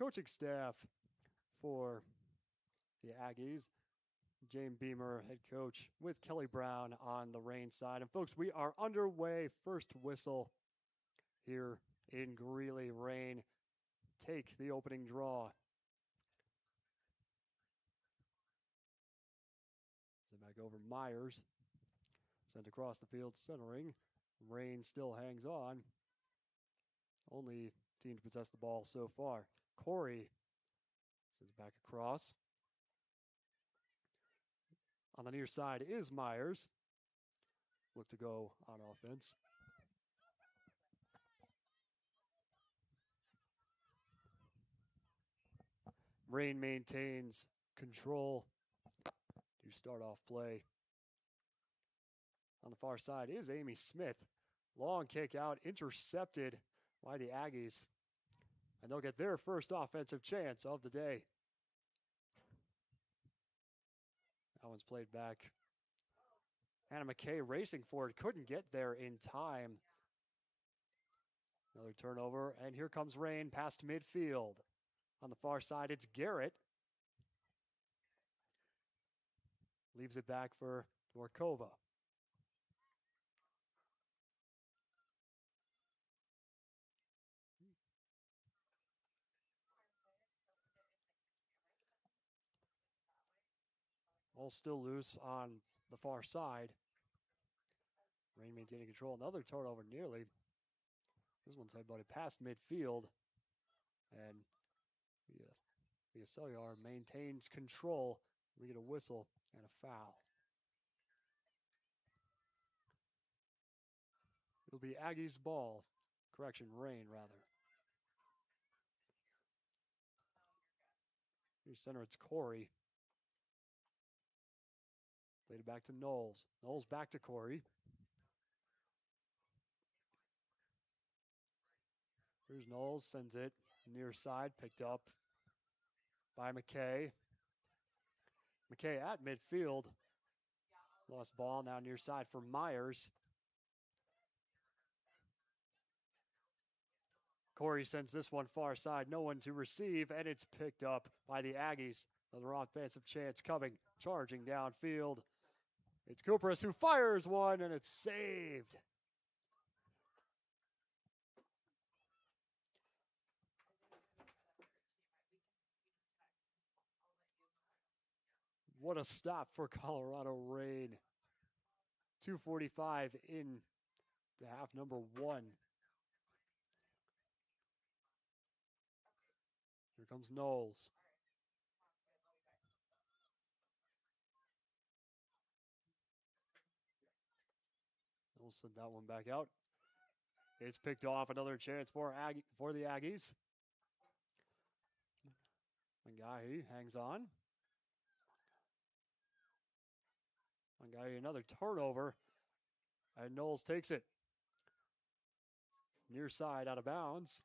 coaching staff for the Aggies. James Beamer, head coach, with Kelly Brown on the Reign side. And folks, we are underway. First whistle here in Greeley. Reign take the opening draw. Send back over Myers. Sent across the field, centering. Reign still hangs on. Only team to possess the ball so far. Corey sends it back across. On the near side is Myers. Look to go on offense. Reign maintains control to start off play. On the far side is Amy Smith. Long kick out, intercepted by the Aggies. And they'll get their first offensive chance of the day. That one's played back. Hannah McKay racing for it, couldn't get there in time. Another turnover, and here comes Reign past midfield. On the far side, it's Garrett. Leaves it back for Dorkova. Ball still loose on the far side. Reign maintaining control. Another turnover nearly. This one's headbutted past midfield. And Via Cellular maintains control. We get a whistle and a foul. It'll be Aggies ball. Correction, Reign rather. Near center, it's Corey. Played it back to Knowles. Knowles back to Corey. Here's Knowles, sends it near side, picked up by McKay. McKay at midfield. Lost ball, now near side for Myers. Corey sends this one far side, no one to receive, and it's picked up by the Aggies. Another offensive chance coming, charging downfield. It's Kupras who fires one, and it's saved. What a stop for Colorado Reign. 2:45 in to half number one. Here comes Knowles. Knowles sent that one back out. It's picked off. Another chance for the Aggies. Mangahi hangs on. Mangahi, another turnover. And Knowles takes it. Near side, out of bounds.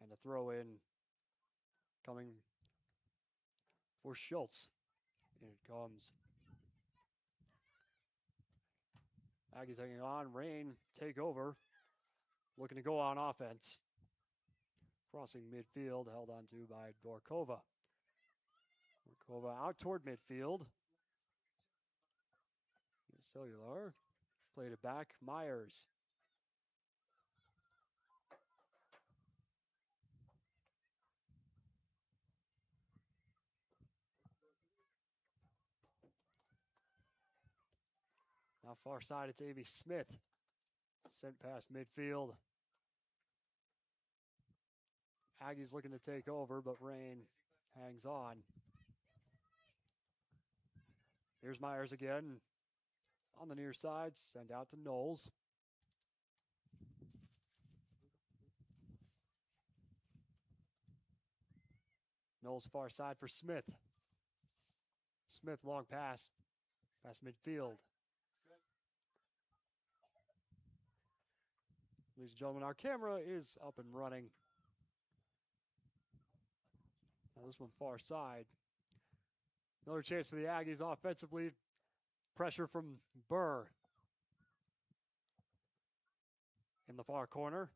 And a throw in coming for Schultz. Here it comes. Aggies hanging on. Reign take over. Looking to go on offense. Crossing midfield, held onto by Dorkova. Dorkova out toward midfield. Cellular. Played it back. Myers. Now far side, it's Amy Smith. Sent past midfield. Aggies looking to take over, but Reign hangs on. Here's Myers again. On the near side, send out to Knowles. Knowles far side for Smith. Smith long pass. Past midfield. Ladies and gentlemen, our camera is up and running. Now this one far side. Another chance for the Aggies offensively. Pressure from Burr. in the far corner.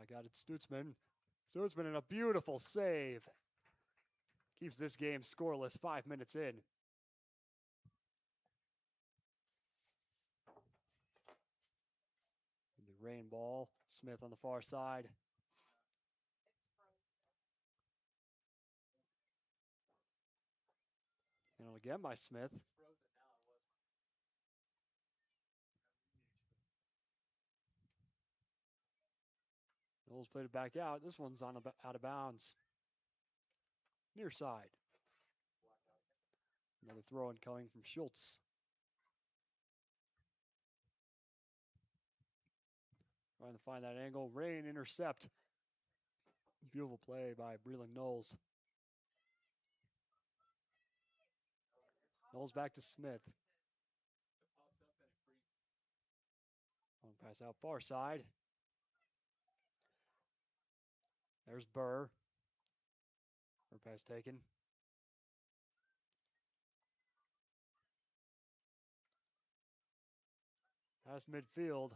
I got it, Stutzman. Stutzman in a beautiful save. Keeps this game scoreless 5 minutes in. The rain ball. Smith on the far side. And again by Smith. Knowles played it back out. This one's out of bounds. Near side. Another throw in coming from Schultz. Trying to find that angle. Rain intercept. Beautiful play by Breland Knowles. Knowles back to Smith. Long pass out far side. There's Burr. Burr pass taken. Past midfield.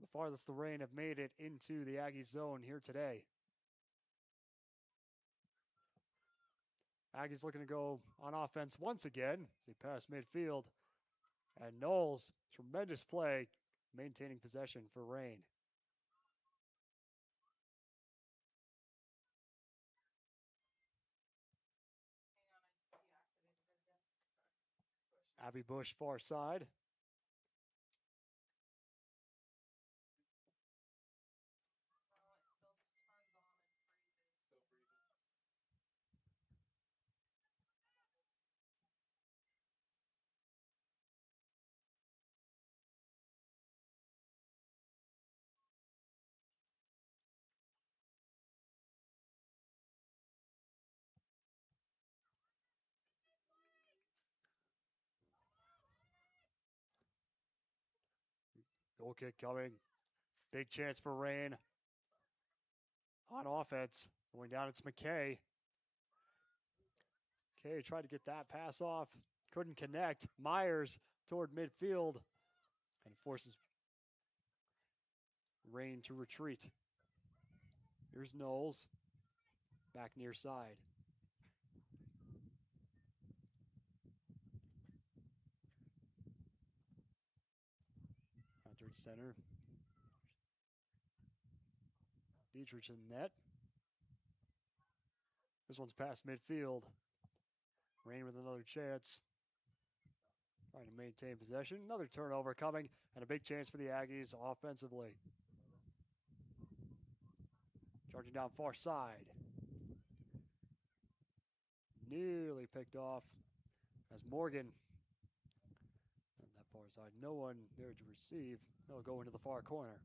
The farthest the Rain have made it into the Aggie zone here today. Aggies looking to go on offense once again as they pass midfield. And Knowles, tremendous play, maintaining possession for Rain. Abby Bush far side. Goal kick coming. Big chance for Rain. On offense. Going down, it's McKay. McKay tried to get that pass off. Couldn't connect. Myers toward midfield. And forces Rain to retreat. Here's Knowles. Back near side. Hunter center. Dietrich in net. This one's past midfield. Rain with another chance. Trying to maintain possession. Another turnover coming. And a big chance for the Aggies offensively. Charging down far side. Nearly picked off as Morgan on that far side. No one there to receive. They'll go into the far corner.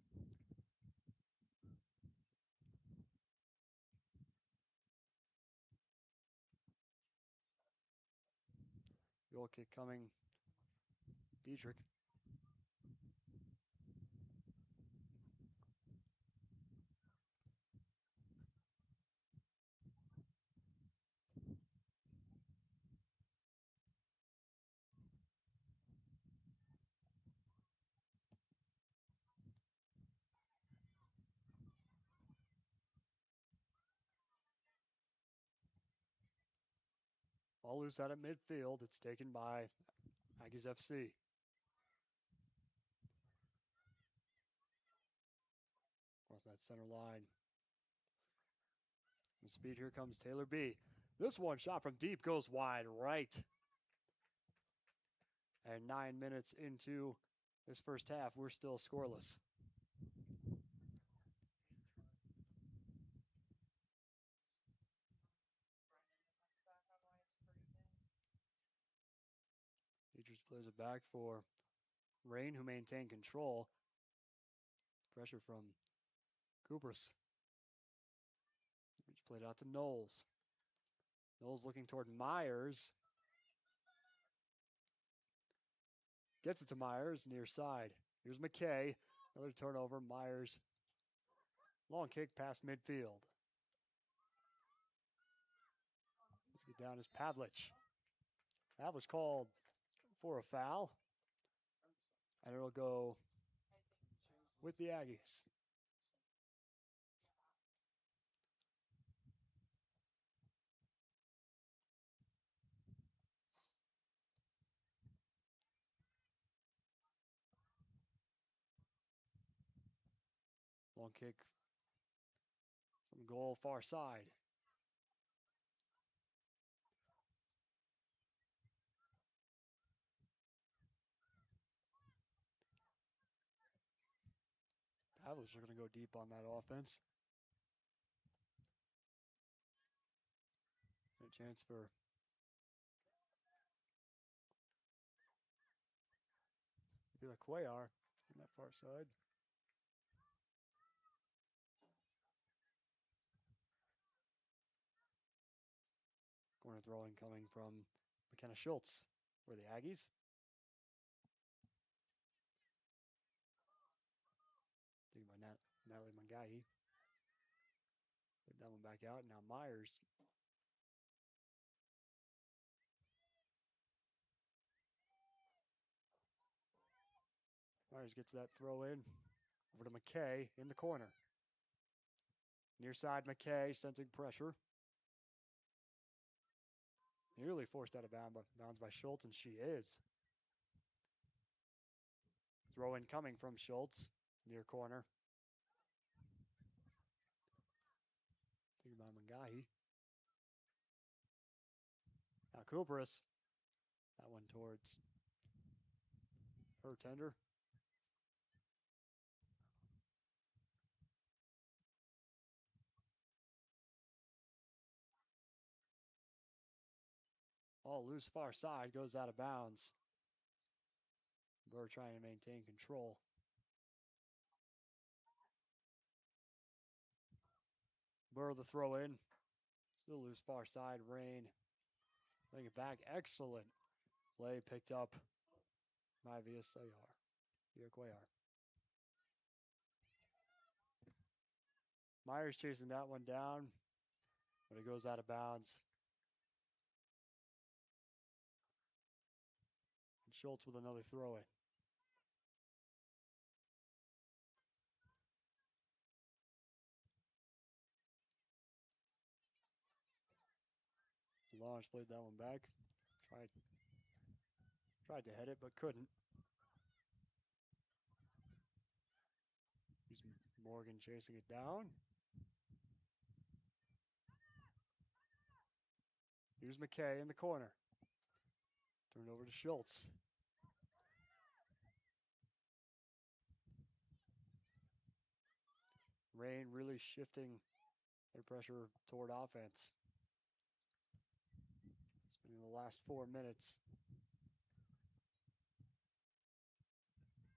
Goal kick coming. Dietrich. Ball loose out at midfield. It's taken by Aggies FC. Across that center line. With speed, here comes Taylor B. This one shot from deep goes wide right. And 9 minutes into this first half, we're still scoreless. Dietrich plays it back for Rain, who maintain control. Pressure from Kupras. Dietrich played out to Knowles. Knowles looking toward Myers. Gets it to Myers, near side. Here's McKay. Another turnover. Myers. Long kick past midfield. Let's get down as Pavlich. Pavlich called for a foul. And it'll go with the Aggies. Long kick from goal, far side. Pavlich are going to go deep on that offense. And a chance for Villa Cuellar on that far side. Corner throwing coming from McKenna Schultz for the Aggies. Thinking about Natalie Mangahi. Put that one back out. Now Myers. Myers gets that throw in. Over to McKay in the corner. Near side McKay sensing pressure. Nearly forced out of bounds by Schultz, and she is. Throw in coming from Schultz. Near corner. Think about Mangahi. Now Cooperus. That one towards her tender. All loose far side, goes out of bounds. Burr trying to maintain control. Burr the throw in. Still loose far side, Rain. Bring it back, excellent play picked up by Villa Cuellar. Myers chasing that one down, but it goes out of bounds. And Schultz with another throw in. Launch played that one back. Tried to head it, but couldn't. Here's Morgan chasing it down. Here's McKay in the corner. Turned over to Schultz. Rain really shifting their pressure toward offense. Spending the last 4 minutes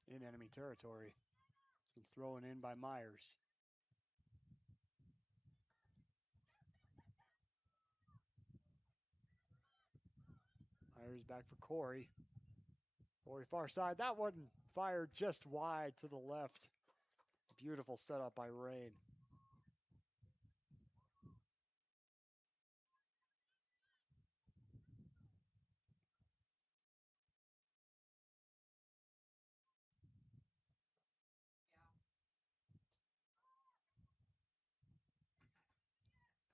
in enemy territory. And thrown in by Myers. Myers back for Corey. Corey far side. That one fired just wide to the left. Beautiful setup by Rain.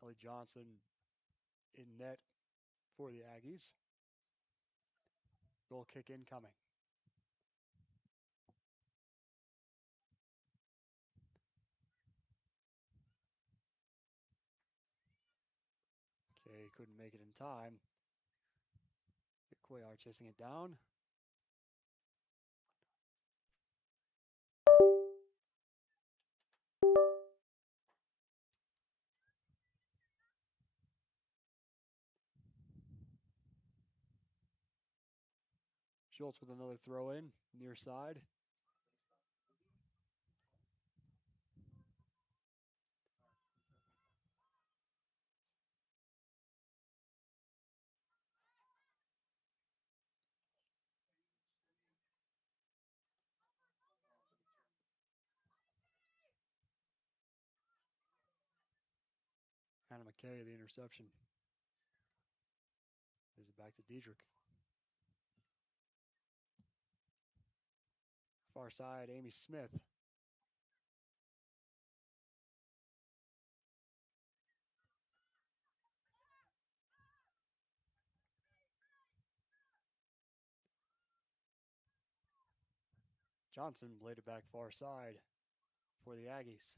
Ellie Johnson in net for the Aggies. Goal kick incoming. Okay, couldn't make it in time. Cuellar chasing it down. Schultz with another throw in, near side. Hannah McKay, the interception. Is it back to Diedrich? Far side, Amy Smith. Johnson played it back far side for the Aggies.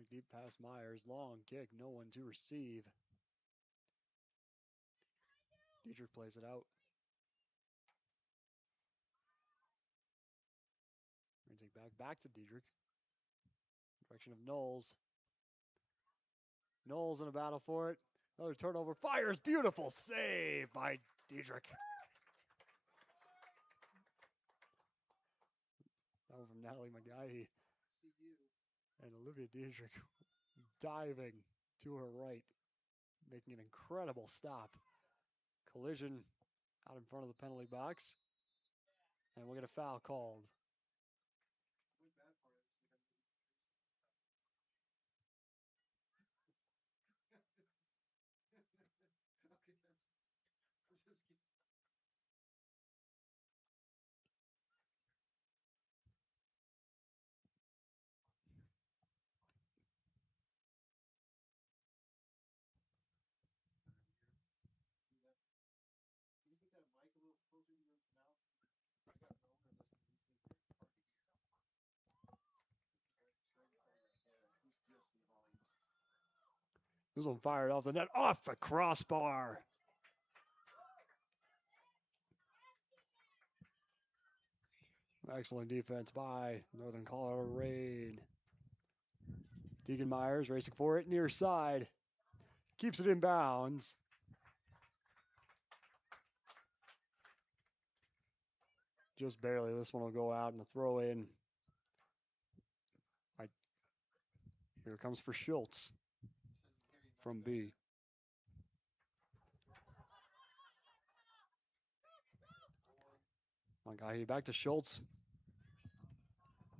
A deep pass Myers, long kick, no one to receive. Dietrich plays it out. We're going to take back to Dietrich. Direction of Knowles. Knowles in a battle for it. Another turnover. Fires. Beautiful save by Dietrich. That one from Natalie McGahee. And Olivia Dietrich diving to her right, making an incredible stop. Collision out in front of the penalty box. And we'll get a foul called. Can you get that mic a little closer to your mouth? I got no one listening to these things. He's just in volume. This one fired off the net, off the crossbar. Excellent defense by Northern Colorado Rain. Deegan Myers racing for it, near side. Keeps it in bounds. Just barely. This one will go out and a throw in. Here it comes for Schultz from B. McGahee back to Schultz.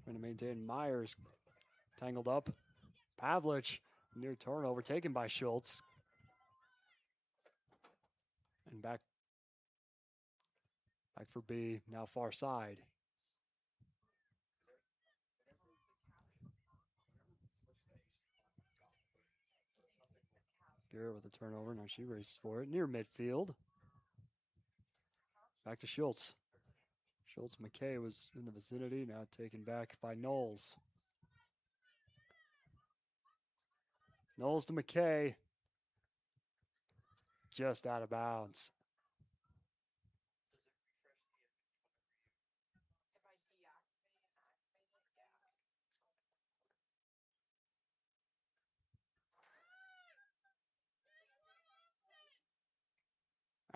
Trying to maintain Myers. Tangled up. Pavlich, near turnover, taken by Schultz. And back for B, now far side. Garrett with a turnover, now she races for it, near midfield. Back to Schultz. Schultz McKay was in the vicinity, now taken back by Knowles. Knowles to McKay. Just out of bounds.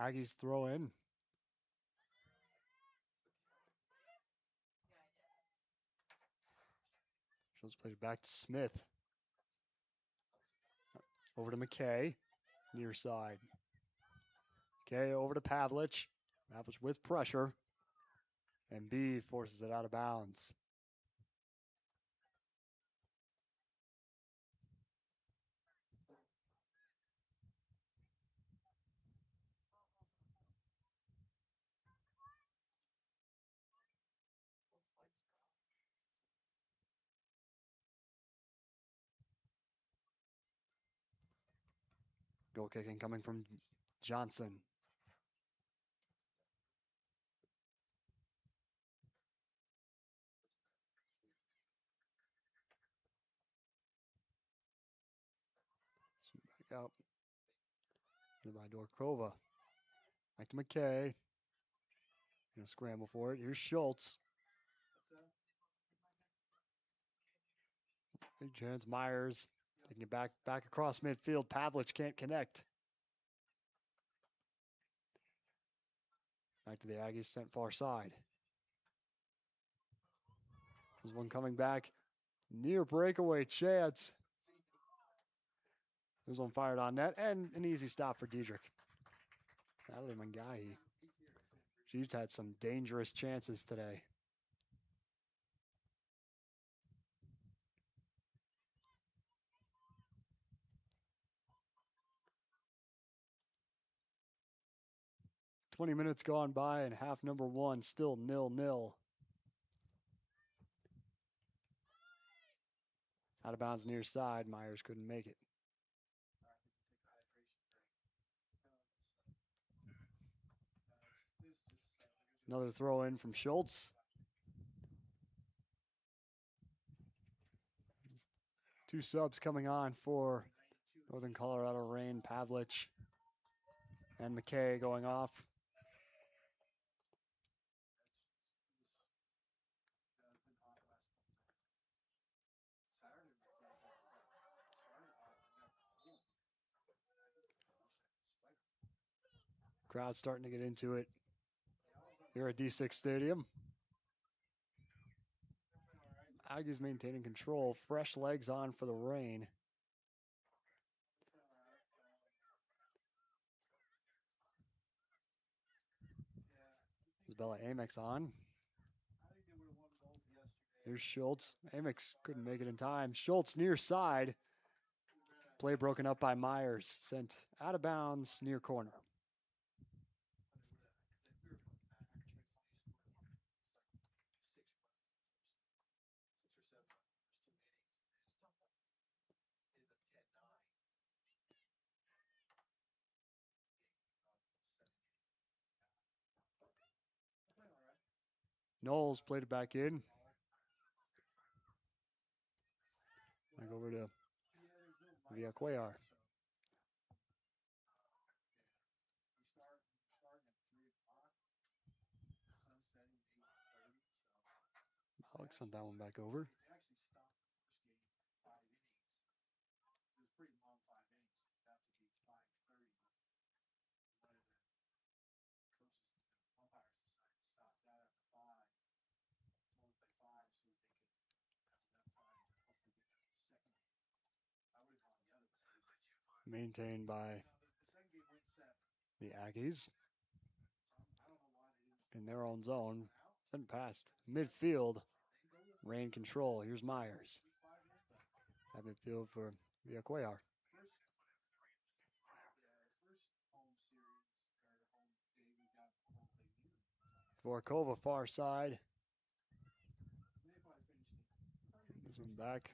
Aggies throw in. Schultz plays back to Smith. Over to McKay, near side. McKay over to Pavlich. Pavlich with pressure. And B forces it out of bounds. Goal kicking coming from Johnson. Back out. By Dorkova. Back to McKay. Gonna scramble for it. Here's Schultz. Big chance. Myers taking it back across midfield. Pavlich can't connect. Back to the Aggies, sent far side. There's one coming back. Near breakaway chance. There's one fired on net and an easy stop for Dietrich. Natalie Mangahi. She's had some dangerous chances today. "20 minutes gone by and half number one still 0-0. Out of bounds near side. Myers couldn't make it. Another throw in from Schultz. Two subs coming on for Northern Colorado Rain. Pavlich and McKay going off. Crowd starting to get into it here at D6 Stadium. Aggies maintaining control. Fresh legs on for the Rain. Isabella Amex on. Here's Schultz. Amex couldn't make it in time. Schultz near side. Play broken up by Myers. Sent out of bounds near corner. Knowles played it back in. Back over to Villacuellar. Alex sent that one back over. Maintained by the Aggies in their own zone. Sent past midfield. Rain control. Here's Myers. At midfield for Villacuellar. Vorkova far side. This one back.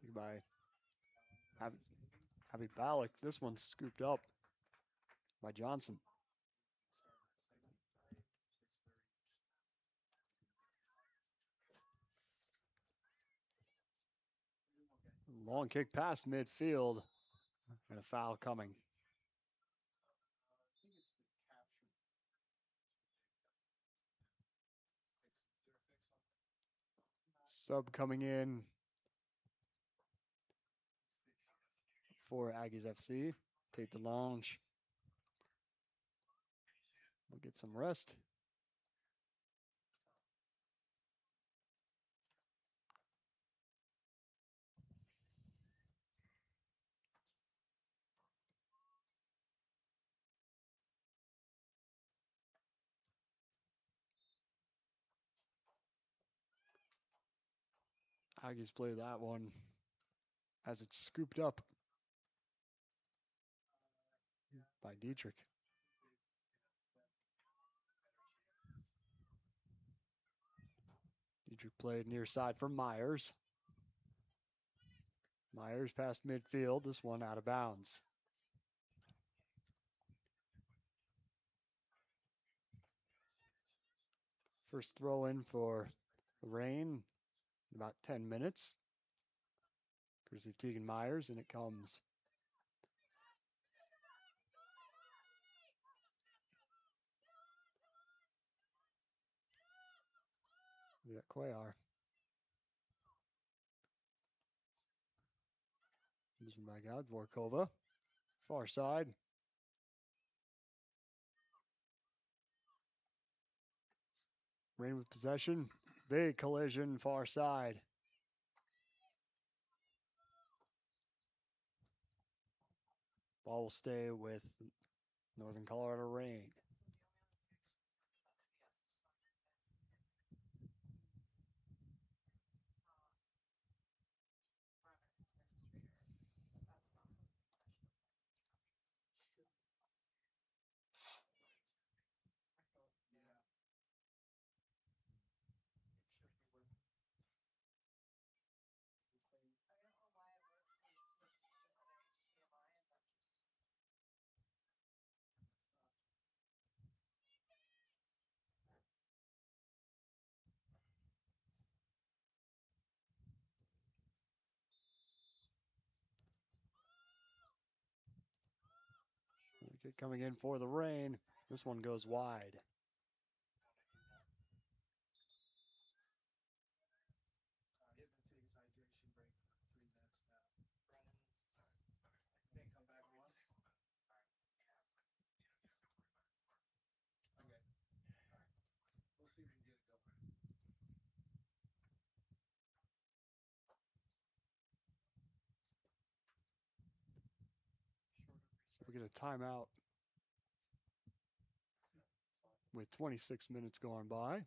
Taken by Abby Ballack. This one's scooped up by Johnson. Long kick past midfield and a foul coming. Sub coming in for Aggies FC. Tate DeLonge. We'll get some rest. Aggies play that one as it's scooped up by Dietrich. Dietrich played near side for Myers. Myers past midfield. This one out of bounds. First throw in for the Rain in about 10 minutes. Courtesy of Tegan Myers, and it comes. We got Cuellar. This one back out. Vorkova. Far side. Rain with possession. Big collision, far side. Ball will stay with Northern Colorado Rain. Coming in for the Rain. This one goes wide. We get a timeout with 26 minutes going by.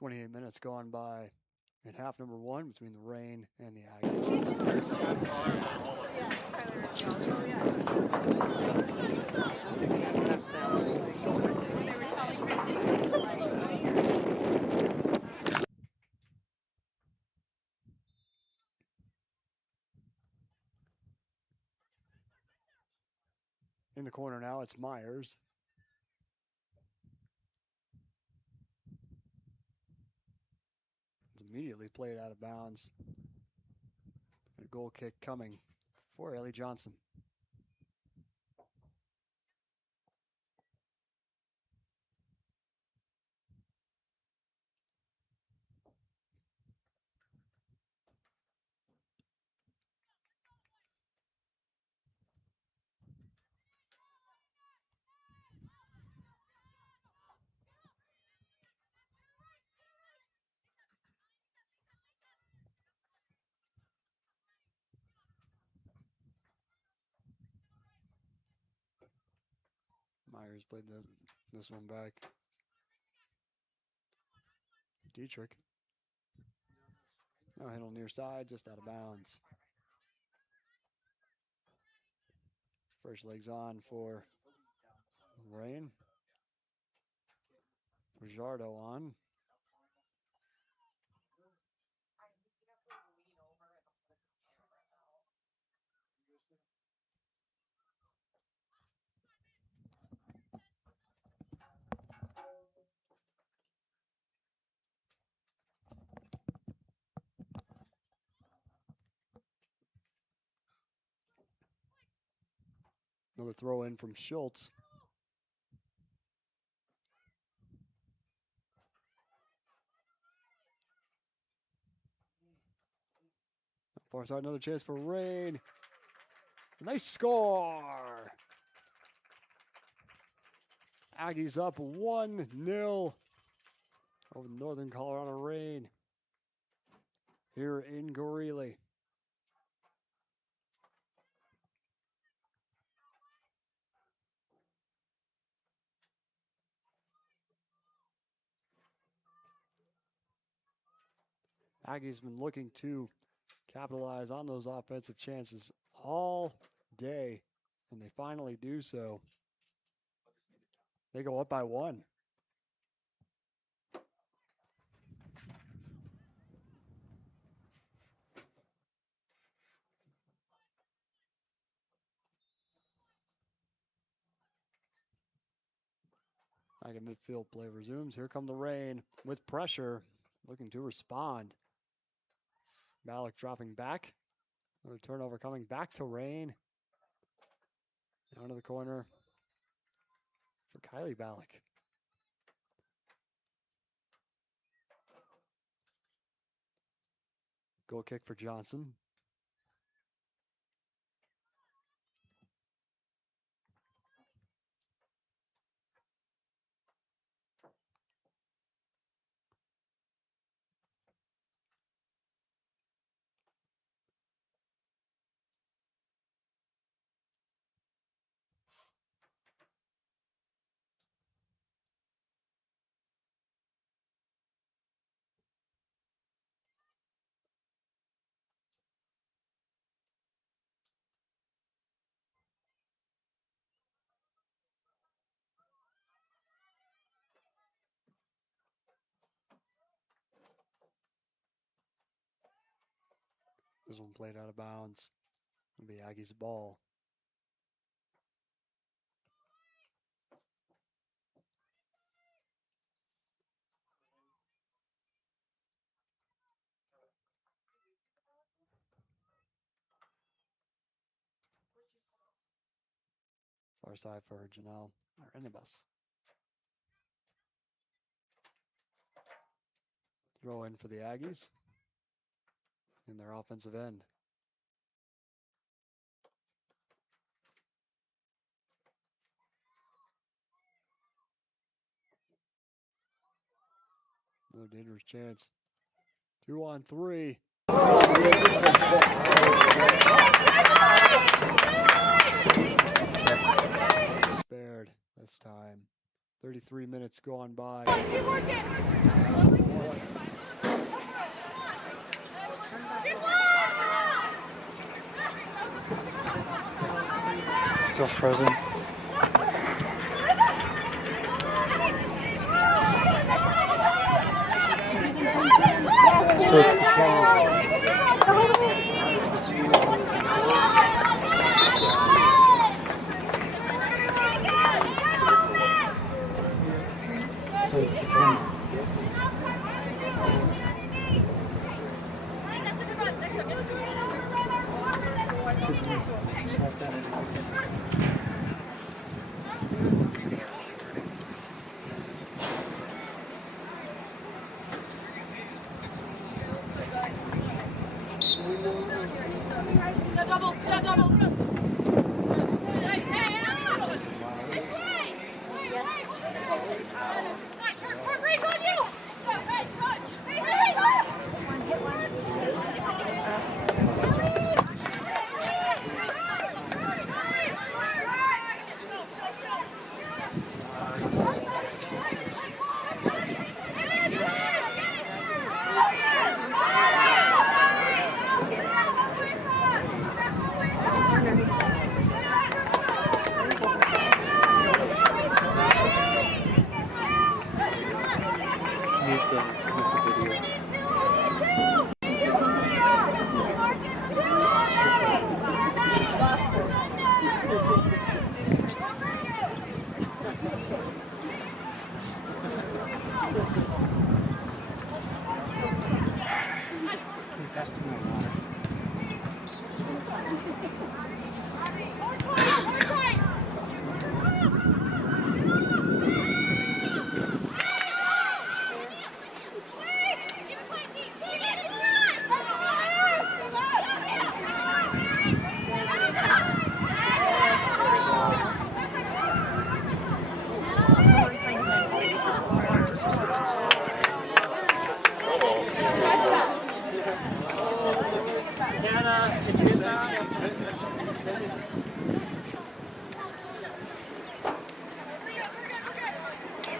.28 minutes gone by in half number one between the Rain and the Aggies. In the corner now, it's Myers. It's immediately played out of bounds. And a goal kick coming for Ellie Johnson. Myers played this one back. Dietrich. No handle near side, just out of bounds. First legs on for Rain. Rijardo on. Another throw in from Schultz. Far side, another chance for Rain. Nice score. Aggies up 1-0 over Northern Colorado Rain here in Greeley. Aggies been looking to capitalize on those offensive chances all day, and they finally do so. They go up by 1. Back midfield play resumes. Here come the Rain with pressure, looking to respond. Malik dropping back. Another turnover coming back to Rain. Down to the corner for Kylie Ballack. Goal kick for Johnson. This one played out of bounds. It'll be Aggies' ball. Far side for Janelle Arenibus. Throw in for the Aggies in their offensive end. Another dangerous chance. 2-on-3. Spared this time. 33 minutes gone by. Still frozen. So it's the camera. So it's the camera.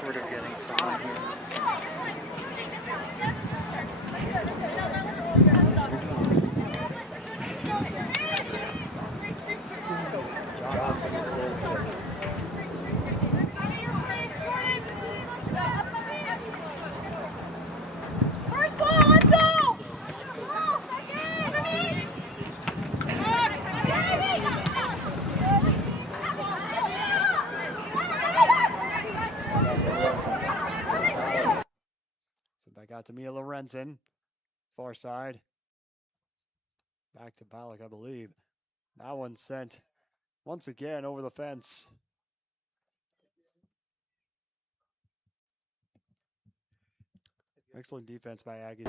Short of getting someone here. First ball, let's go! So back out to Mia Lorenzen. Far side. Back to Ballack, I believe. That one sent once again over the fence. Excellent defense by Aggies.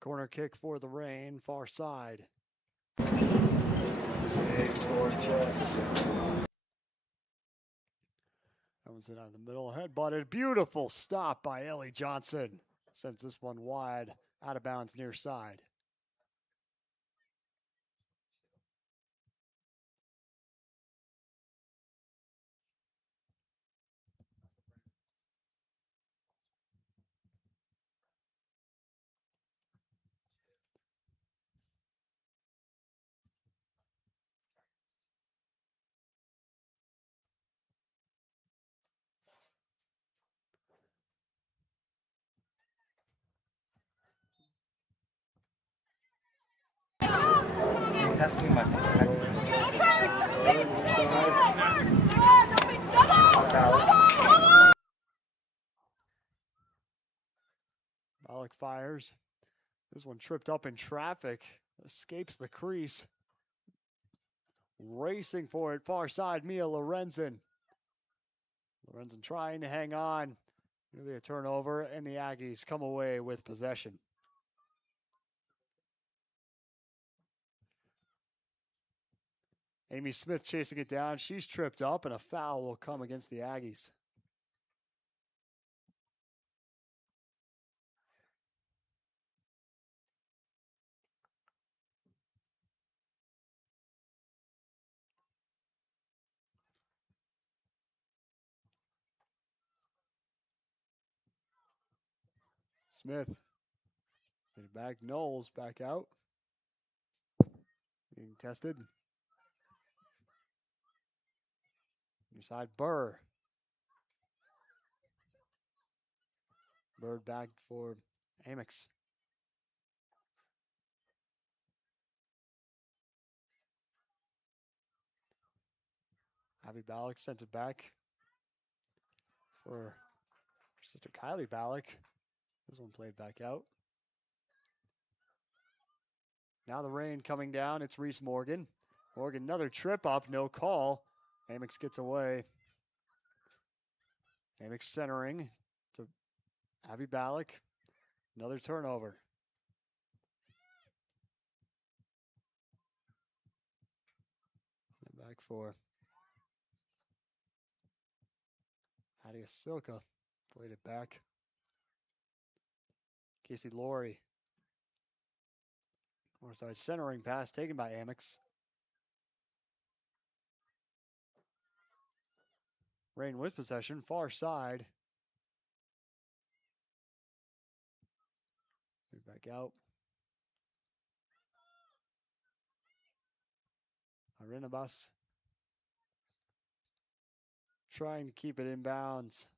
Corner kick for the Rain, far side. That was it out of the middle, head butted. Beautiful stop by Ellie Johnson. Sends this one wide, out of bounds near side. Pass me my Ballack fires. This one tripped up in traffic. Escapes the crease. Racing for it, far side, Mia Lorenzen. Lorenzen trying to hang on. Nearly a turnover, and the Aggies come away with possession. Amy Smith chasing it down. She's tripped up, and a foul will come against the Aggies. Smith. Get it back. Knowles back out. Being tested. Near side, Burr. Bird back for Amix. Abby Ballack sent it back for her sister Kylie Ballack. This one played back out. Now the rain coming down. It's Reese Morgan. Morgan, another trip up, no call. Amix gets away. Amix centering to Abby Ballack. Another turnover. And back for Adia Silka. Played it back. Casey Laurie. More side centering pass taken by Amix. Rain with possession, far side. Move back out. Arenabas trying to keep it in bounds.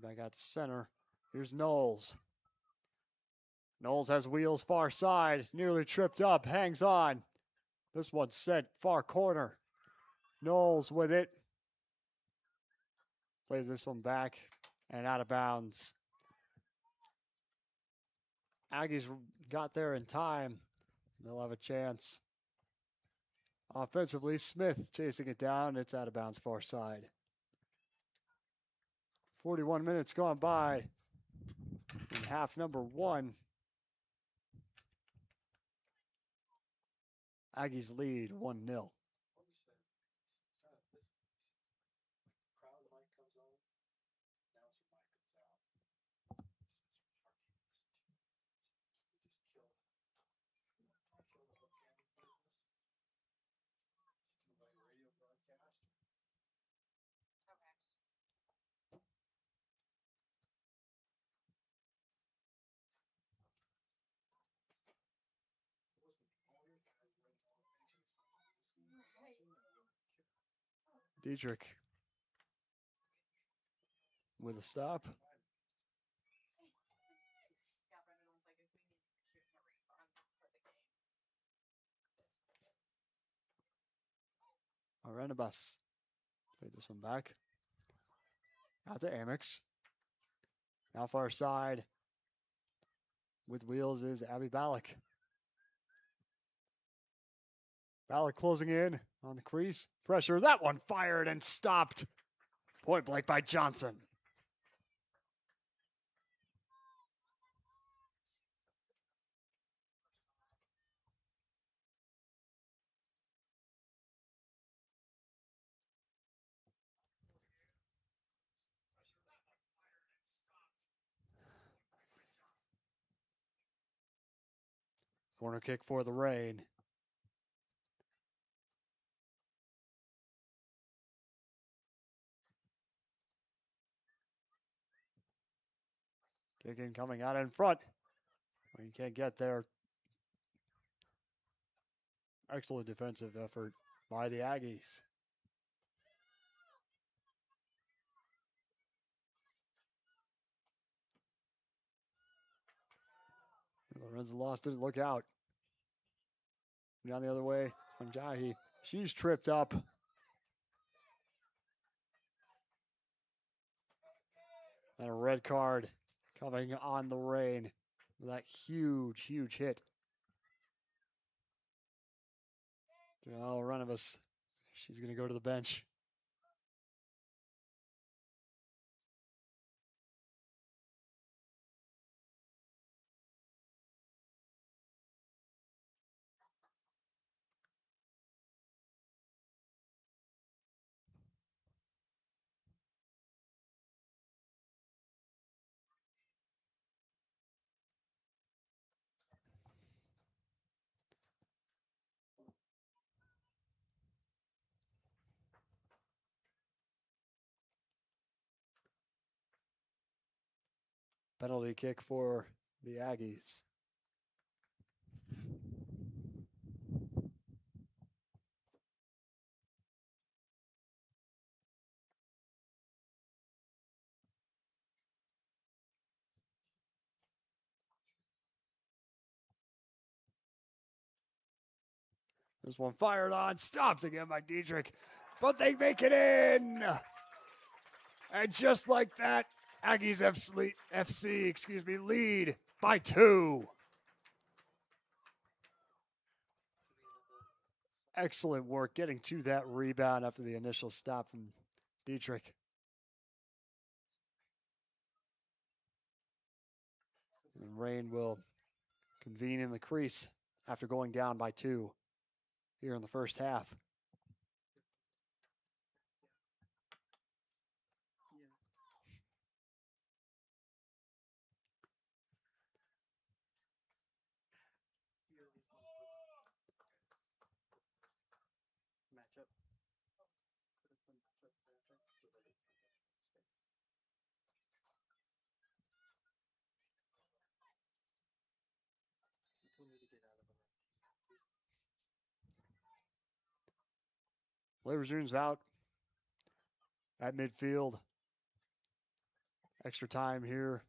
Back out to center. Here's Knowles. Knowles has wheels far side. Nearly tripped up. Hangs on. This one's sent far corner. Knowles with it. Plays this one back and out of bounds. Aggies got there in time. They'll have a chance. Offensively, Smith chasing it down. It's out of bounds far side. 41 minutes gone by in half number one. Aggies lead 1-0. Dietrich with a stop. Arenabas played this one back. Out to Amex. Now far side with wheels is Abby Ballack. Ballack closing in on the crease. Pressure. That one fired and stopped. Point blank by Johnson. Corner kick for the Rain. Kicking coming out in front. When you can't get there. Excellent defensive effort by the Aggies. Lorenzo lost it. Look out. Down the other way from Jahi. She's tripped up. And a red card coming on the Rain. That huge, huge hit. Oh, Renovas. She's going to go to the bench. Penalty kick for the Aggies. This one fired on, stopped again by Dietrich, but they make it in. And just like that, Aggies FC, lead by 2. Excellent work getting to that rebound after the initial stop from Dietrich. And Rain will convene in the crease after going down by 2 here in the first half. Matchup. Play resumes out at midfield. Extra time here.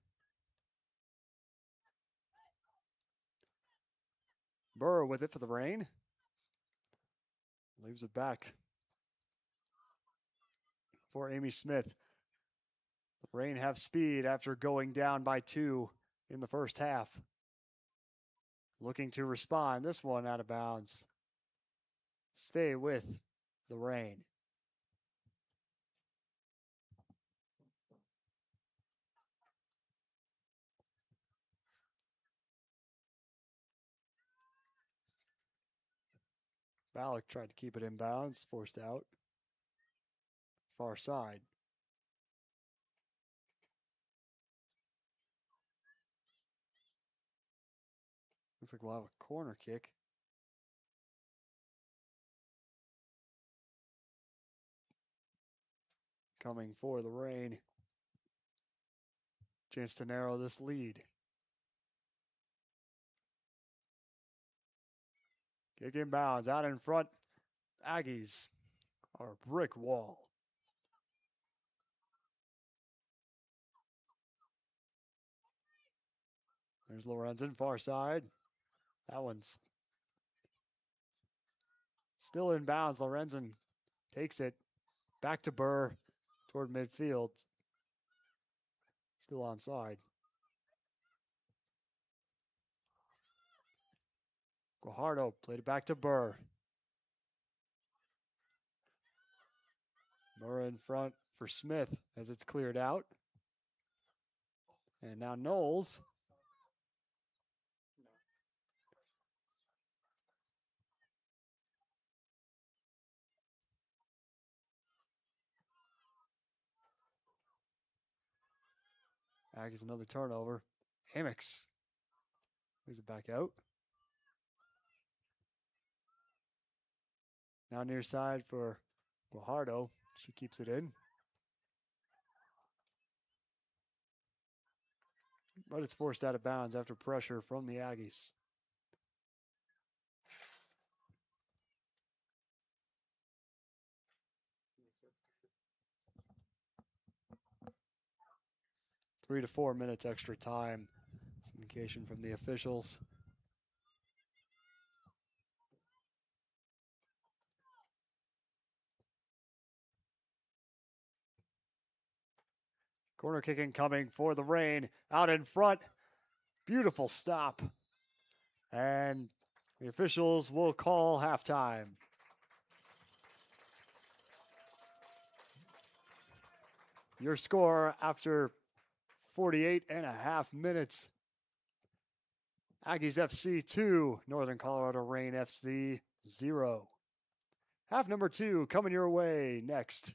Burr with it for the Reign. Leaves it back for Amy Smith. The Reign have speed after going down by 2 in the first half. Looking to respond. This one out of bounds. Stay with the Reign. Ballack tried to keep it in bounds, forced out. Far side. Looks like we'll have a corner kick. Coming for the Reign. Chance to narrow this lead. Kick in bounds. Out in front. Aggies are a brick wall. There's Lorenzen, far side. That one's still in bounds. Lorenzen takes it back to Burr toward midfield. Still onside. Guajardo played it back to Burr. Burr in front for Smith as it's cleared out. And now Knowles. No. Aggies another turnover. Hammocks leaves it back out. Now near side for Guajardo. She keeps it in. But it's forced out of bounds after pressure from the Aggies. Three to 4 minutes extra time. It's an indication from the officials. Corner kicking coming for the Reign. Out in front. Beautiful stop. And the officials will call halftime. Your score after 48 and a half minutes. Aggies FC 2, Northern Colorado Reign FC 0. Half number 2 coming your way next.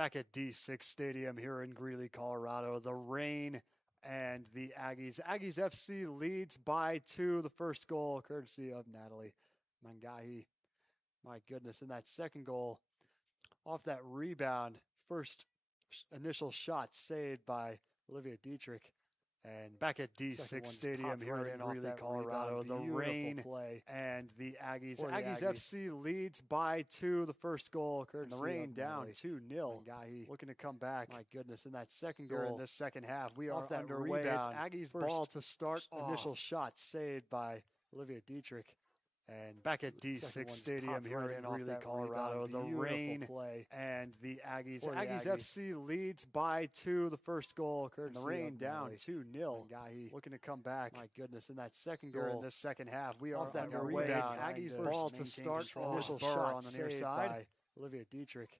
back at D6 Stadium here in Greeley, Colorado, the rain and the Aggies. Aggies FC leads by 2. The first goal, courtesy of Natalie Mangahi. My goodness, and that second goal off that rebound, first initial shot saved by Olivia Dietrich. And back at D6 Stadium here in Greeley, Colorado, the rain play and the Aggies. Aggies FC leads by 2. The first goal, courtesy the rain down 2-0. Looking to come back. My goodness, in that second goal in this second half, we are underway. Aggies ball to start. Initial shot saved by Olivia Dietrich. And back at D6 Stadium here in Greeley, Colorado, the rain play and the Aggies. Aggies FC leads by 2. The first goal, courtesy the rain down 2-0. Looking to come back. My goodness, in that second goal in this second half, we are underway. Aggies ball to start. Initial shot on the near side by Olivia Dietrich.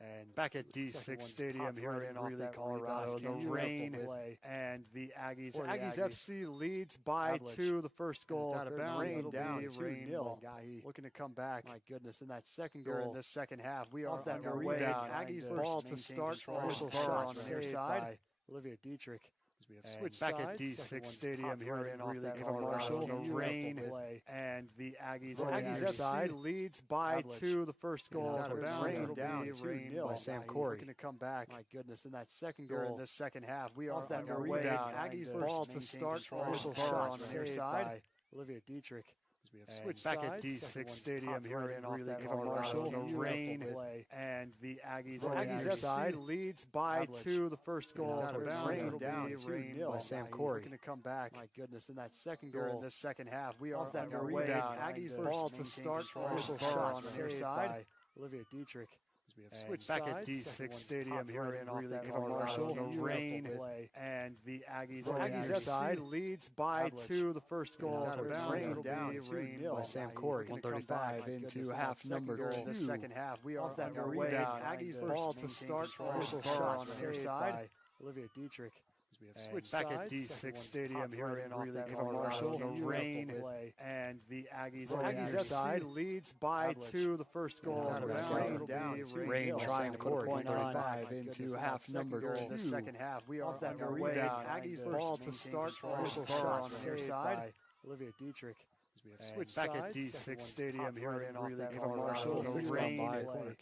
And back at D6 Stadium here in Greeley, Colorado, the rain play and the Aggies. Aggies FC leads by 2. The first goal out of bounds. Rain down 2-0. Looking to come back. My goodness, in that second goal in this second half, we are underway. Aggies ball to start. Initial shot on the near side by Olivia Dietrich. We have switched back at D6 Stadium here in Greeley, Colorado. The rain play and the Aggies. Aggies FC leads by 2. The first goal out of bounds. Rain down 2-0 by Sam Corey. Looking to come back. My goodness, in that second goal in this second half, we are underway. Aggies ball to start. Initial shot on the near side by Olivia Dietrich. We have switched back at D6 Stadium here in Greeley, Colorado. The rain play and the Aggies. Aggies FC leads by 2. The first goal out of bounds. Rain down 2-0 by Sam Corey. Looking to come back. My goodness, in that second goal in this second half, we are underway. Aggies ball to start. Initial shot on the near side by Olivia Dietrich. We have switched back at D6 Stadium here in Greeley, Colorado. The rain play and the Aggies. Aggies FC leads by 2. The first goal out of bounds. Rain down 2-0 by Sam Corey. 1:35 into half number 2. The second half, we are underway. Aggies ball to start. Initial shot on the near side by Olivia Dietrich. We have switched back at D6 Stadium here in Greeley, Colorado. The rain play and the Aggies. Aggies FC leads by 2. The first goal out of bounds. Rain down 2-0. Rain trying to put a point on 35 into half number 2. The second half, we are underway. Aggies ball to start. Initial shot on the near side by Olivia Dietrich. We have switched back at D6 Stadium here in Greeley, Colorado. The rain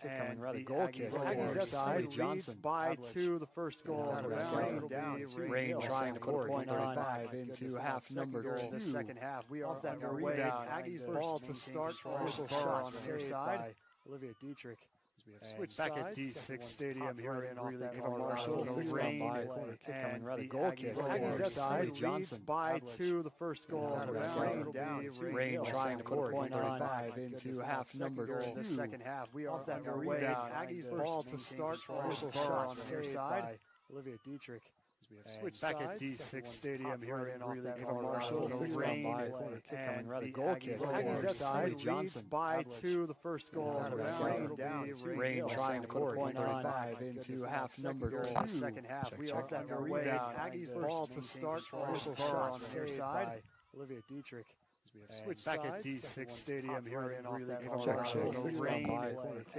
and the Aggies. Aggies FC leads by 2. The first goal out of bounds. Rain trying to put a point on 35 into half number 2. The second half, we are underway. Aggies ball to start. Initial shot on the near side by Olivia Dietrich. We have switched back at D6 Stadium here in Greeley, Colorado. The rain and the Aggies. Aggies FC leads by 2. The first goal out of bounds. Rain trying to put a point on 35 into half number 2. The second half, we are underway. Aggies ball to start. Initial shot on the near side by Olivia Dietrich. We have switched back at D6 Stadium here in Greeley, Colorado. The rain and the Aggies. Aggies FC leads by 2. The first goal out of bounds. Rain trying to put a point on 35 into half number 2. The second half, we are underway. Aggies ball to start. Initial shot on the near side by Olivia Dietrich. We have switched back at D6 Stadium here in Greeley, Colorado. The rain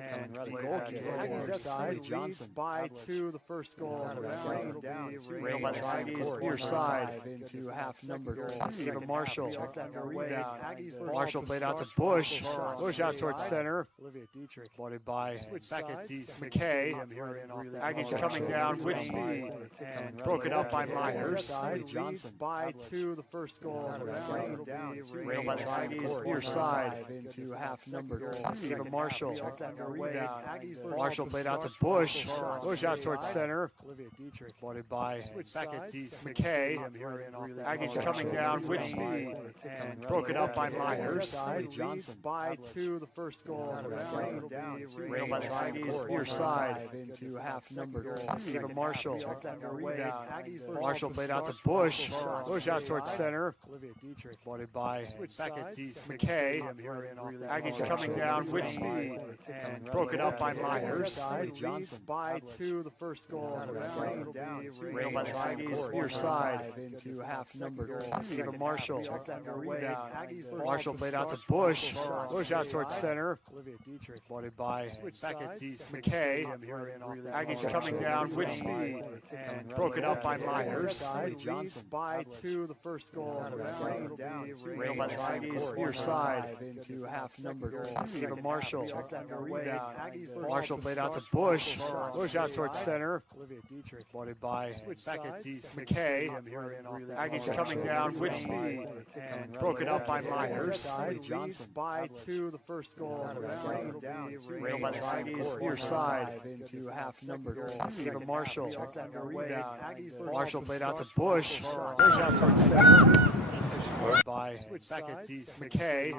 and the Aggies FC leads by 2. The first goal out of bounds. Rain by the Aggies near side into half number 2. Eva Marshall. Marshall played out to Bush. Bush out towards center. Olivia Dietrich. Spotted by back at D6 McKay. Aggies coming down with speed and broken up by Myers. Leads by 2. The first goal out of bounds. Rain by the Aggies near side into half number 2. Eva Marshall. Marshall played out to Bush. Bush out towards center. Olivia Dietrich. Spotted by back at D6 McKay. Aggies coming down with speed and broken up by Myers. Leads by 2. The first goal out of bounds. Rain by the Aggies near side into half number 2. Eva Marshall. Marshall played out to Bush. Bush out towards center. Olivia Dietrich. Spotted by back at D6. McKay. Aggies coming down with speed and broken up by Myers. Johnson by 2, the first goal. Railed by the Aggies near side into half number. Stephen Marshall. Marshall played out to Bush. Bush out towards center. Spotted by Back at D6. McKay. Aggies coming down with speed and broken up by Myers. Johnson by 2, the first goal. Railed by the Aggies near side into half number. Stephen Marshall. Marshall played out to Bush. Bush out towards center. Spotted by Back at D6. McKay. Aggies coming down with speed and broken up by Myers. Johnson by 2, the first goal. Railed by the Aggies near side into half number. Stephen Marshall. Marshall played out to Bush. Bush out towards center. By Back at D6. McKay.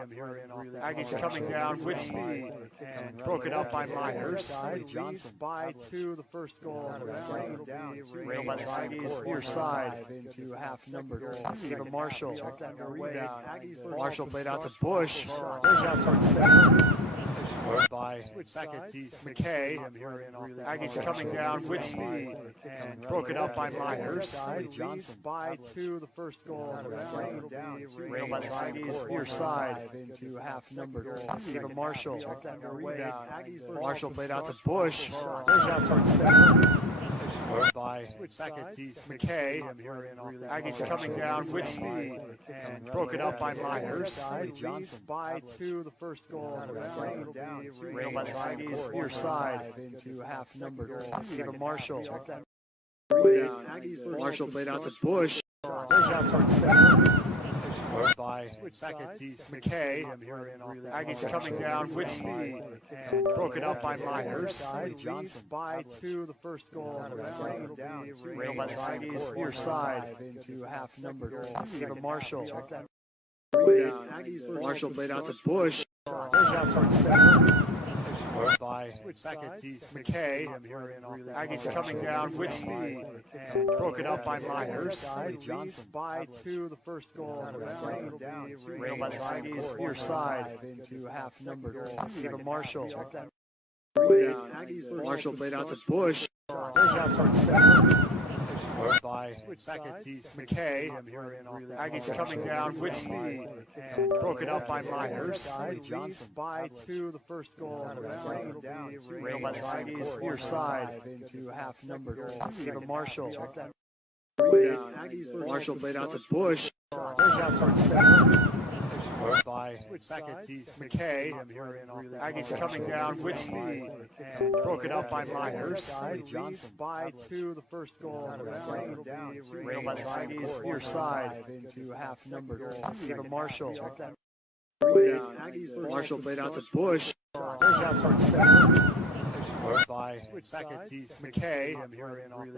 Aggies coming down with speed and broken up by Myers. Johnson by 2, the first goal. Railed by the Aggies near side into half number. Stephen Marshall. Marshall played out to Bush. Bush out towards center. By Back at D6. McKay. Aggies coming down with speed and broken up by Myers. Johnson by 2, the first goal. Railed by the Aggies near side into half number. Stephen Marshall. Marshall played out to Bush. Bush out towards center. By Back at D6. McKay. Aggies coming down with speed and broken up by Myers. Johnson by 2, the first goal. Railed by the Aggies near side into half number. Stephen Marshall. Marshall played out to Bush. Bush out towards center. By Back at D6. McKay. Aggies coming down with speed and broken up by Myers. Johnson by 2, the first goal. Railed by the Aggies near side into half number. Stephen Marshall. Marshall played out to Bush. Bush out towards center. By Back at D6. McKay. Aggies coming down with speed and broken up by Myers. Johnson by 2, the first goal. Railed by the Aggies near side into half number. Stephen Marshall. Marshall played out to Bush. Bush out towards center. By Back at D6. McKay. Aggies coming down with speed and broken up by Myers. Johnson by 2, the first goal. Railed by the Aggies near side into half number. Stephen Marshall. Marshall played out to Bush. Bush out towards center. By Back at D6. McKay. Aggies coming down with speed and broken up by Myers. Johnson by 2, the first goal. Railed by the Aggies near side into half number. Stephen Marshall. Marshall played out to Bush. Bush out towards center. By Back at D6. McKay.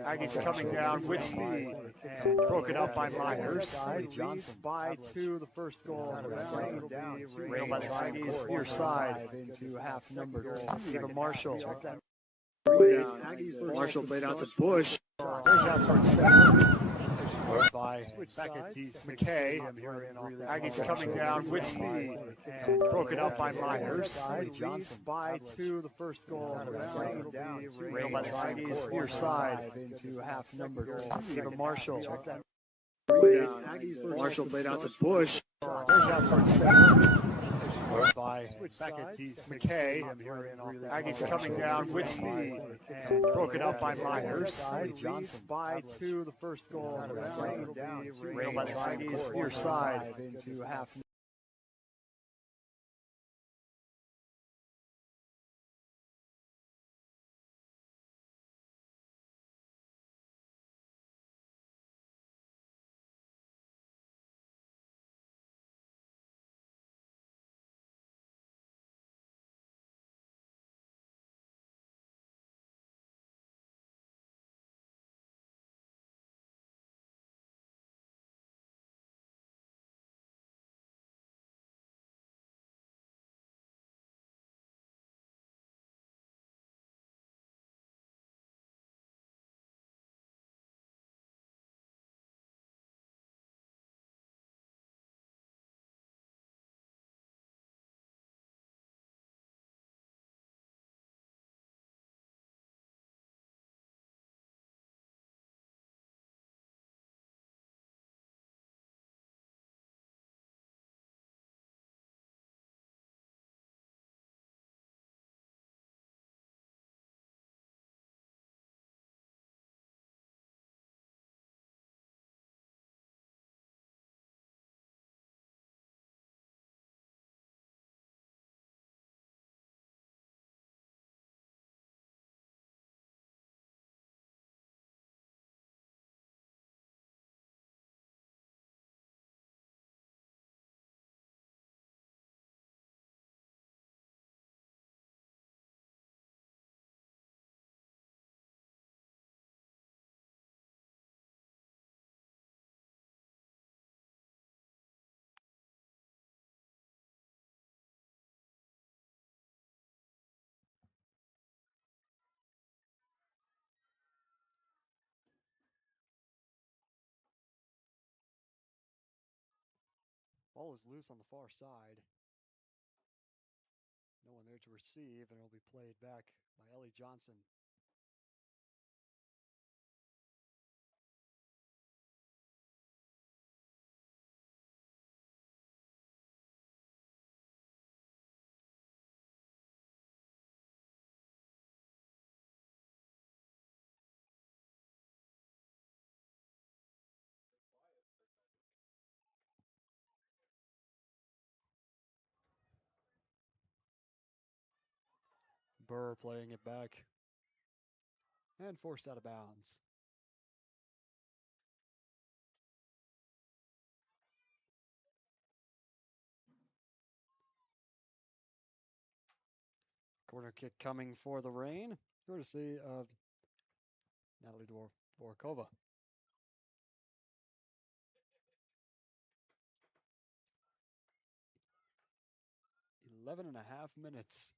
Aggies coming down with speed and broken up by Myers. Johnson by 2, the first goal. Railed by the Aggies near side into half number. Stephen Marshall. Marshall played out to Bush. Bush out towards center. By Back at D6. McKay. Aggies coming down with speed and broken up by Myers. Johnson by 2, the first goal. Railed by the Aggies near side into half number. Stephen Marshall. Marshall played out to Bush. Bush out towards center. By Back at D6. McKay. Aggies coming down with speed and broken up by Myers. Johnson by 2, the first goal. Railed by the Aggies near side into half Ball is loose on the far side. No one there to receive, and it'll be played back by Ellie Johnson. Burr playing it back and forced out of bounds. Corner kick coming for the Reign, courtesy of Natalie Dvorkova. 11.5 minutes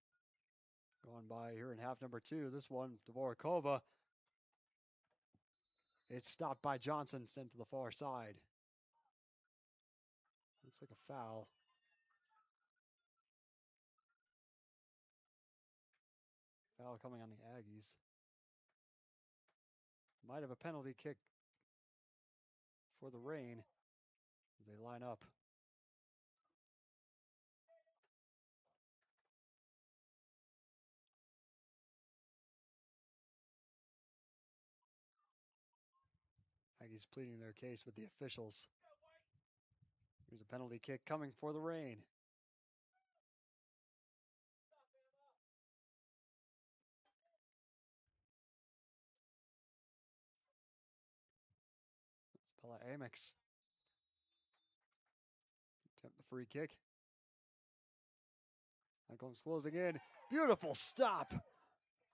going by here in half number 2. This one, Dvorkova. It's stopped by Johnson, sent to the far side. Looks like a foul. Foul coming on the Aggies. Might have a penalty kick for the Reign as they line up. Aggies pleading their case with the officials. Here's a penalty kick coming for the Reign. It's Bella Amex. Attempt the free kick. And comes closing in. Beautiful stop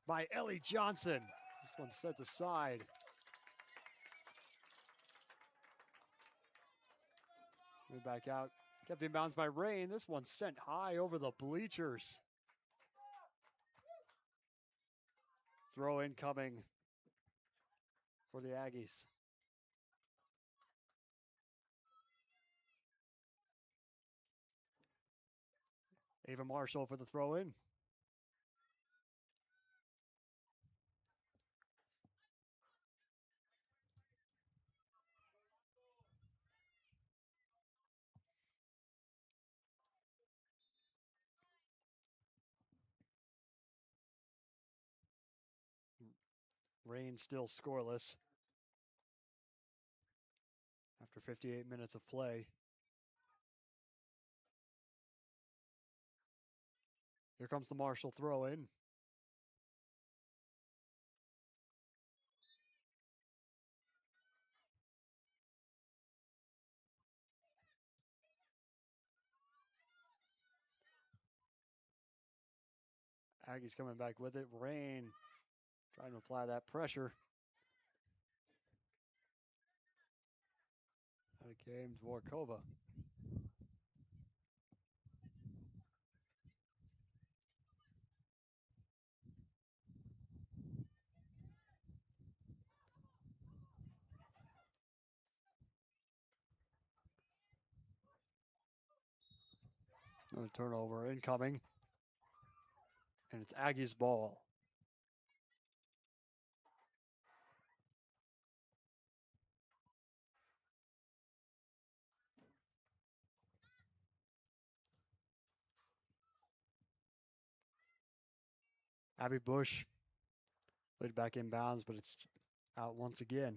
by Ellie Johnson. This one set aside. Move back out. Kept in bounds by Reign. This one sent high over the bleachers. Throw in coming for the Aggies. Ava Marshall for the throw in. Reign still scoreless after 58 minutes of play. Here comes the Marshall throw in. Aggies coming back with it. Reign trying to apply that pressure. Out of game, Dvorkova. Another turnover incoming. And it's Aggies ball. Abby Bush played back in bounds, but it's out once again.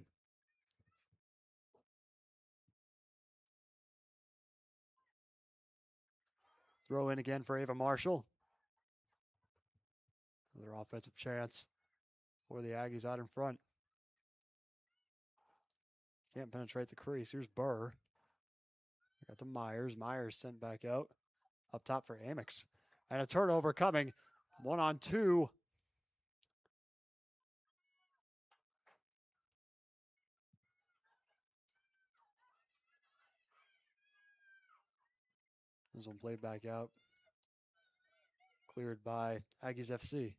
Throw in again for Ava Marshall. Another offensive chance for the Aggies out in front. Can't penetrate the crease. Here's Burr. Got to Myers. Myers sent back out. Up top for Amex. And a turnover coming. 1-on-2. This one played back out. Cleared by Aggies FC.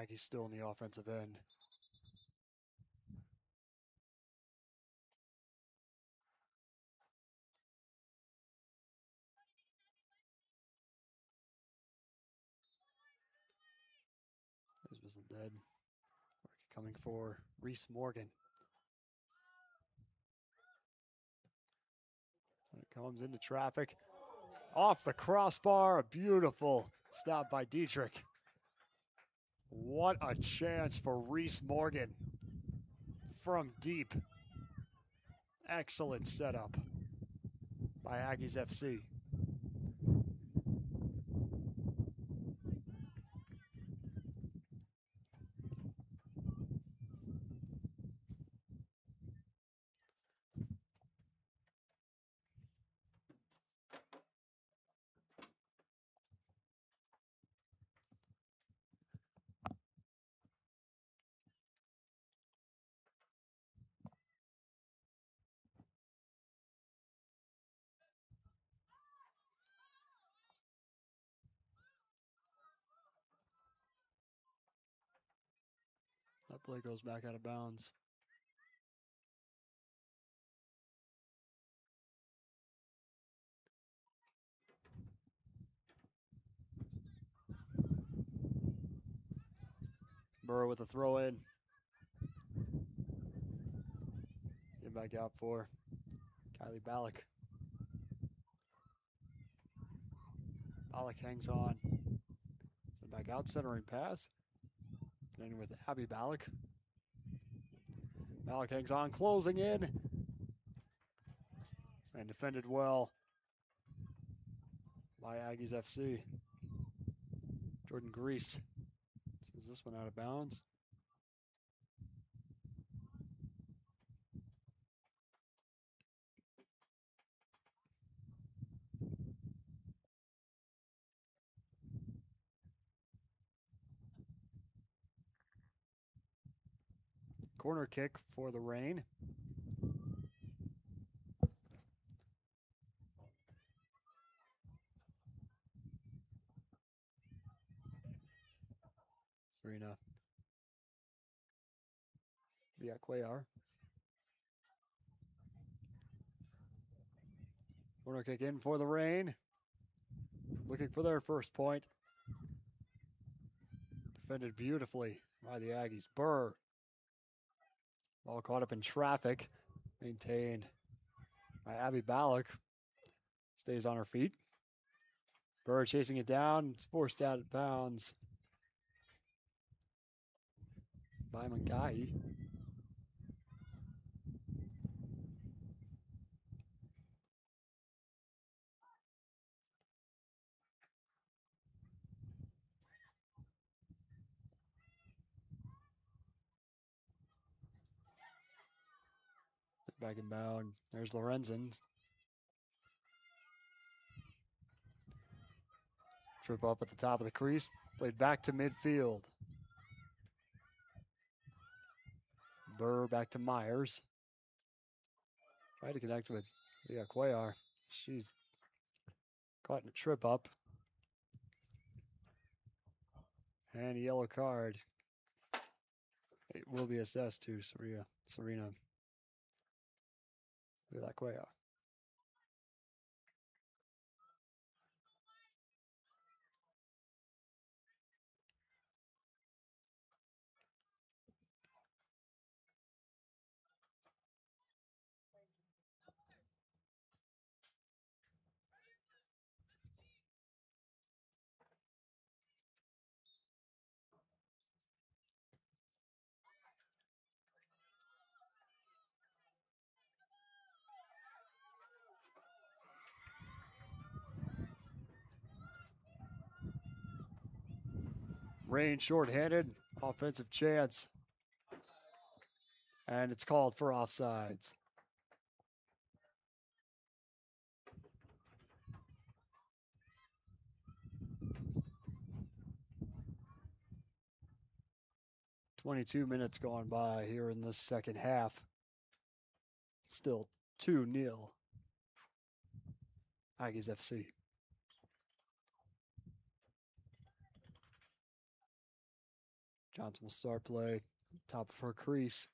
Aggies still in the offensive end. This wasn't dead. Coming for Reese Morgan. And it comes into traffic. Off the crossbar, a beautiful stop by Dietrich. What a chance for Reese Morgan from deep. Excellent setup by Aggies FC. That play goes back out of bounds. Burrow with a throw in. Get back out for Kylie Ballack. Ballack hangs on. Send back out, centering pass. Connecting with Abby Ballack. Ballack hangs on, closing in. And defended well by Aggies FC. Jordan Grease sends this one out of bounds. Corner kick for the Rain. Serena via Cuellar. Corner kick in for the Rain. Looking for their first point. Defended beautifully by the Aggies. Burr. Ball caught up in traffic. Maintained by Abby Ballack. Stays on her feet. Burr chasing it down. It's forced out of bounds by Mangai. Back in bound. There's Lorenzen. Trip up at the top of the crease. Played back to midfield. Burr back to Myers. Tried to connect with Cuellar. She's caught in a trip up. And a yellow card. It will be assessed to Serena Cuellar. Rain shorthanded, offensive chance. And it's called for offsides. "22 minutes gone by here in this second half. Still 2-0. Aggies FC. Johnson will start play, top of her crease.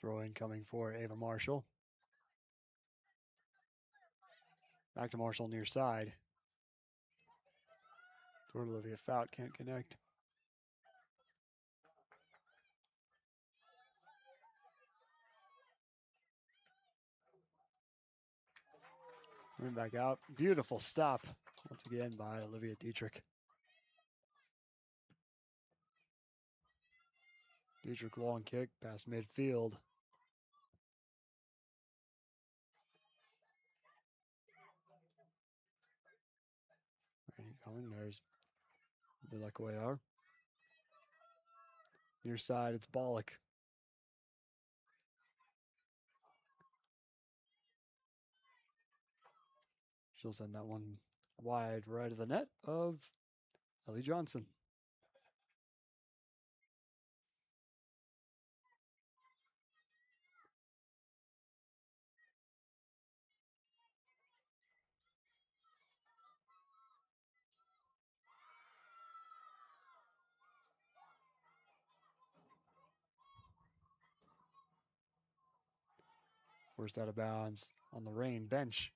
Throw in coming for Ava Marshall. Back to Marshall near side. Toward Olivia Fout, can't connect. Coming back out. Beautiful stop once again by Olivia Dietrich. Dietrich long kick past midfield. Coming, there's Milek. Near side, it's Bollock. She'll send that one wide right of the net of Ellie Johnson. Forced out of bounds on the Reign bench.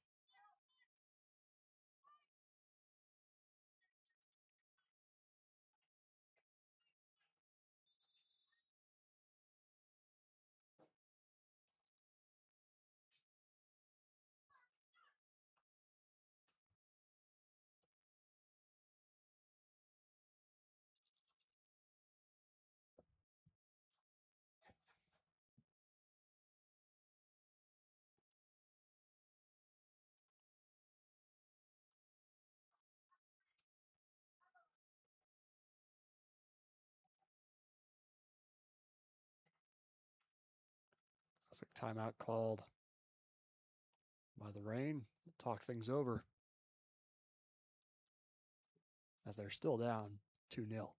It's a timeout called by the Reign. Talk things over as they're still down 2-0.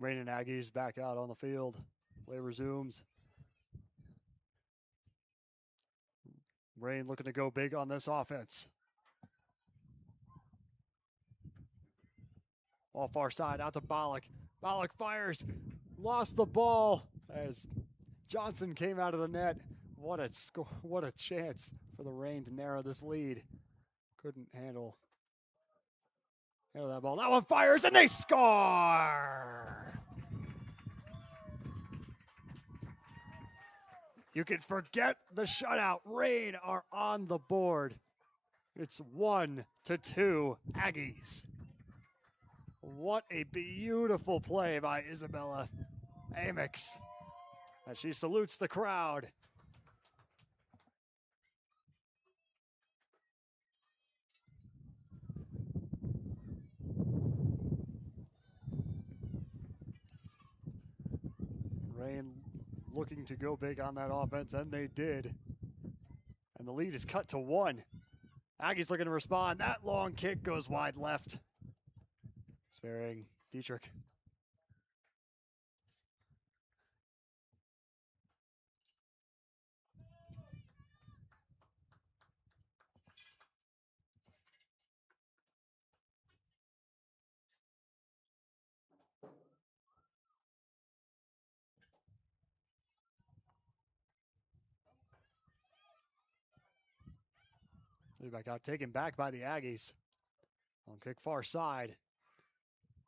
Reign and Aggies back out on the field. Play resumes. Reign looking to go big on this offense. Off far side, out to Bollock. Bollock fires. Lost the ball as Johnson came out of the net. What a score! What a chance for the Reign to narrow this lead. Couldn't handle that ball. That one fires and they score! You can forget the shutout. Reign are on the board. It's 1-2 Aggies. What a beautiful play by Isabella Amix as she salutes the crowd. Reign looking to go big on that offense, and they did. And the lead is cut to 1. Aggies looking to respond. That long kick goes wide left. Sparing Dietrich. Levi got taken back by the Aggies. Long kick far side.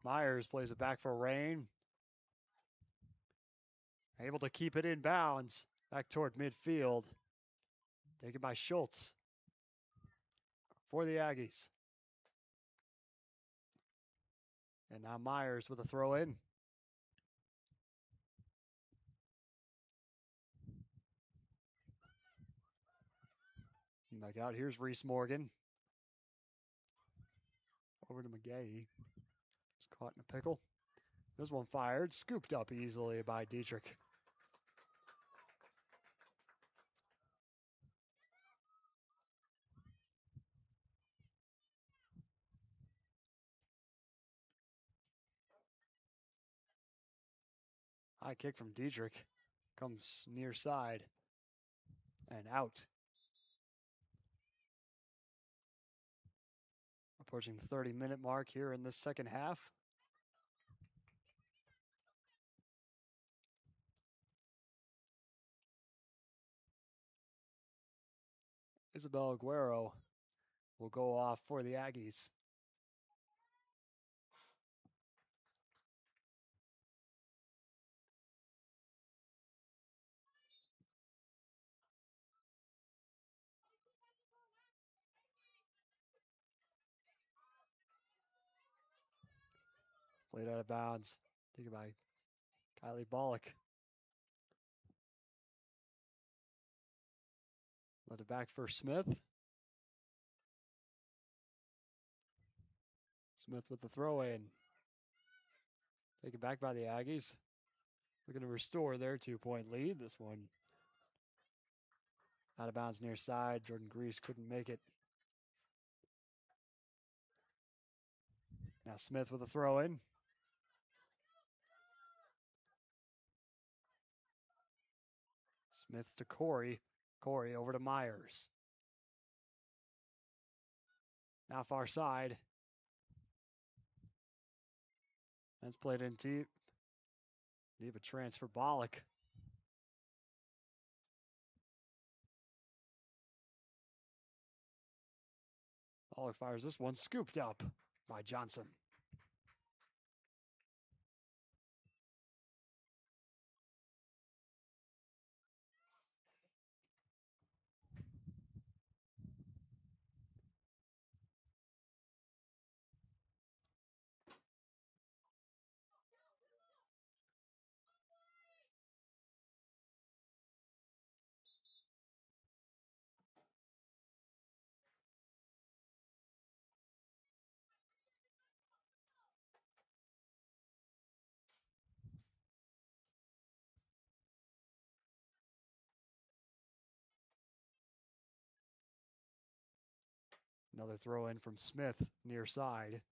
Myers plays it back for Reign. Able to keep it in bounds. Back toward midfield. Taken by Schultz. For the Aggies. And now Myers with a throw in. Back out. Here's Reese Morgan. Over to McGahee. Just caught in a pickle. This one fired. Scooped up easily by Dietrich. High kick from Dietrich. Comes near side. And out. Approaching the 30-minute mark here in this second half. Isabel Aguero will go off for the Aggies. Played out of bounds. Taken by Kylie Bollock. Let it back for Smith. Smith with the throw in. Taken back by the Aggies. Looking to restore their 2-point lead. This one out of bounds near side. Jordan Grease couldn't make it. Now Smith with a throw in. Smith to Corey. Corey over to Myers. Now far side. That's played in deep. Deep a transfer Bollock. Bollock fires this one. Scooped up by Johnson. Another throw in from Smith near side.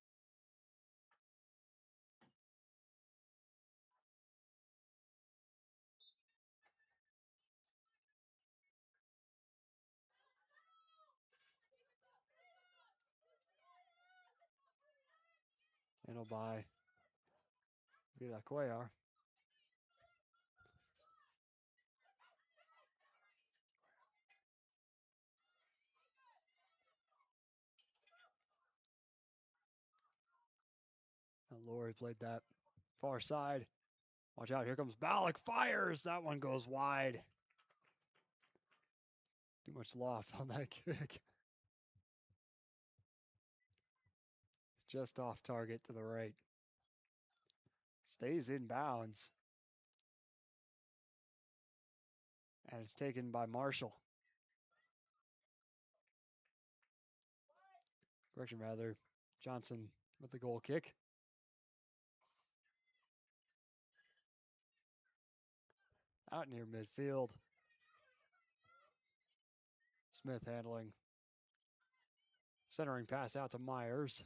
Handled by Vida Cuellar. Laurie played that far side. Watch out, here comes Ballack, fires! That one goes wide. Too much loft on that kick. Just off target to the right. Stays in bounds. And it's taken by Marshall. Correction, rather. Johnson with the goal kick. Out near midfield. Smith handling. Centering pass out to Myers.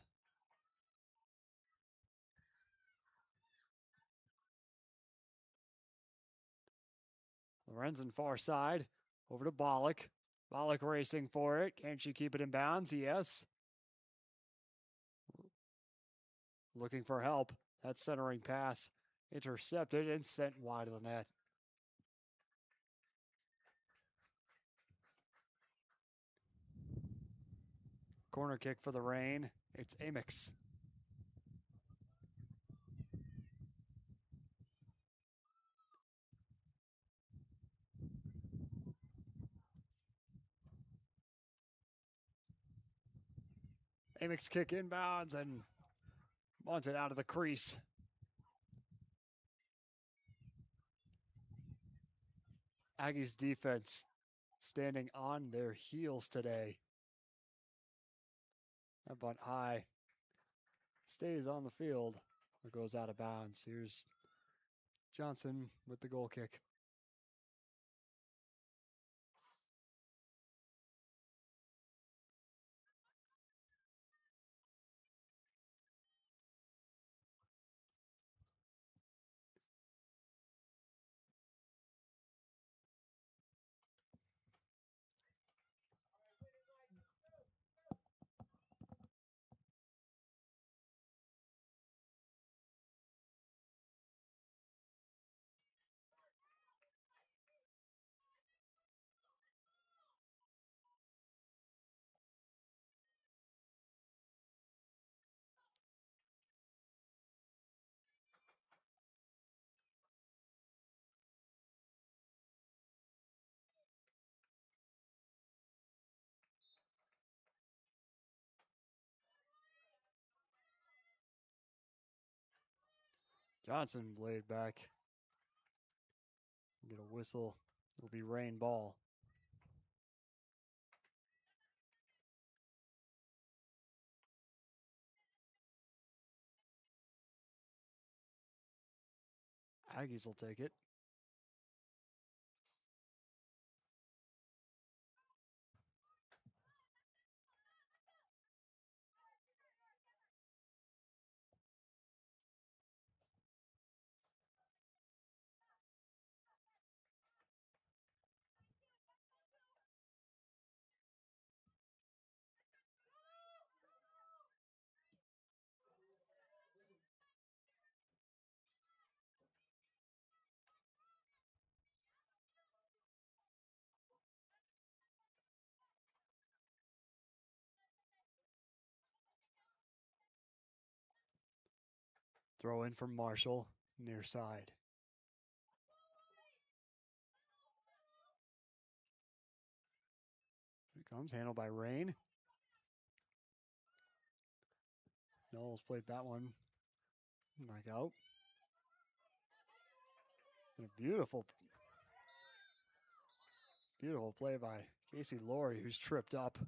Lorenzen far side. Over to Ballack. Ballack racing for it. Can she keep it in bounds? Yes. Looking for help. That centering pass intercepted and sent wide of the net. Corner kick for the Reign. It's Amix. Amix kick inbounds and wants it out of the crease. Aggies defense standing on their heels today. That bunt high. Stays on the field. It goes out of bounds. Here's Johnson with the goal kick. Johnson laid back. Get a whistle. It'll be rain ball. Aggies will take it. Throw in from Marshall, near side. Here it comes, handled by Rain. Knowles played that one. Back out. And a beautiful play by Casey Laurie, who's tripped up.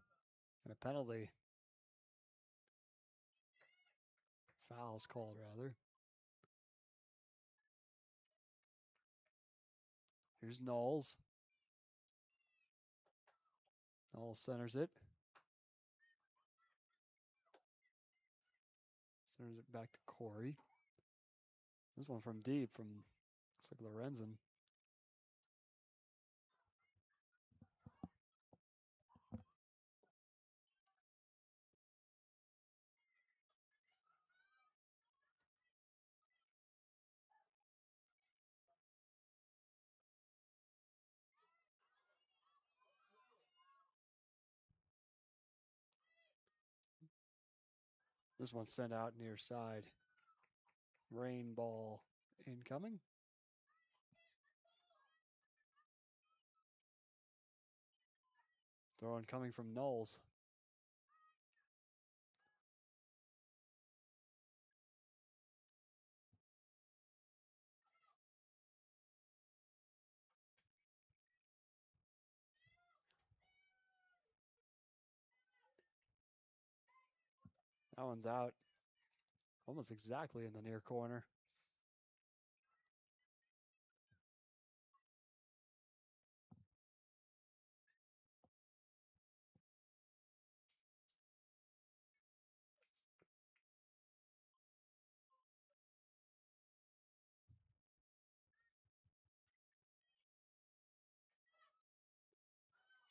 And a penalty. Foul's called, rather. Here's Knowles. Knowles centers it. Centers it back to Corey. This one from deep, from looks like Lorenzen. This one's sent out near side. Rain ball incoming. Throw in coming from Knowles. That one's out. Almost exactly in the near corner.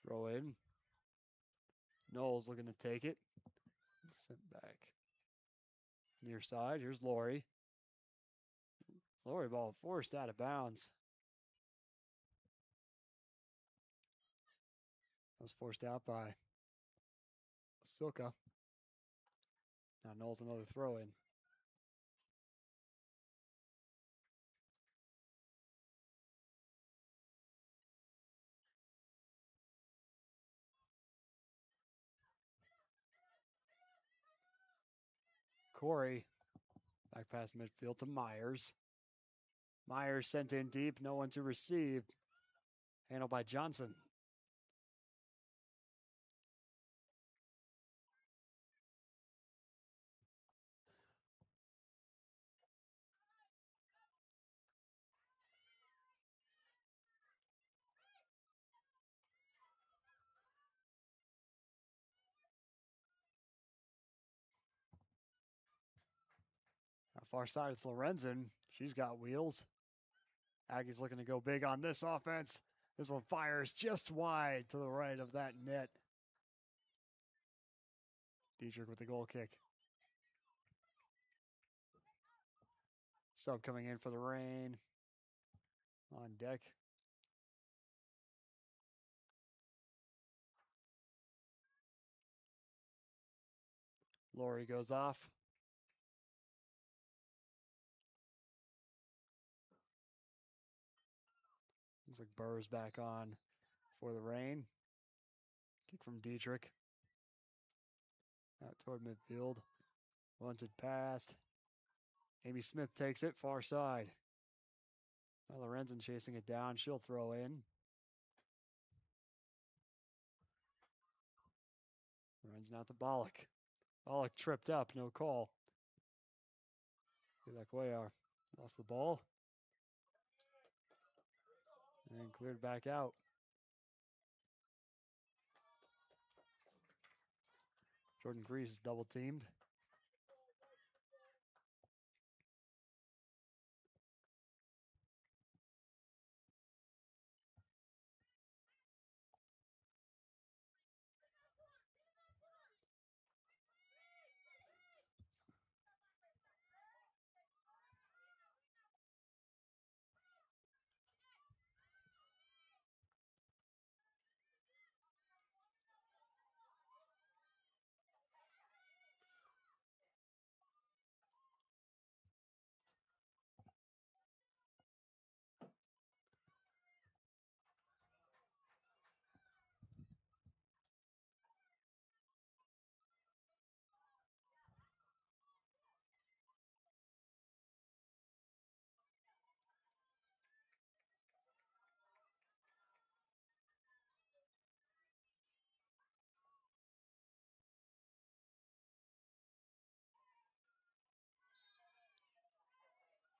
Throw in. Knowles looking to take it. Sent back. Near side. Here's Laurie. Laurie ball forced out of bounds. That was forced out by Silka. Now Knowles another throw in. Corey. Back past midfield to Myers. Myers sent in deep. No one to receive. Handled by Johnson. Far side, it's Lorenzen. She's got wheels. Aggies looking to go big on this offense. This one fires just wide to the right of that net. Dietrich with the goal kick. Sub coming in for the rain. On deck. Laurie goes off. Looks like Burr's back on for the rain. Kick from Dietrich. Out toward midfield. Wanted past. Amy Smith takes it far side. Now Lorenzen chasing it down. She'll throw in. Lorenzen out to Bollock. Bollock tripped up. No call. Cuellar lost the ball. And cleared back out. Jordan Grease double teamed.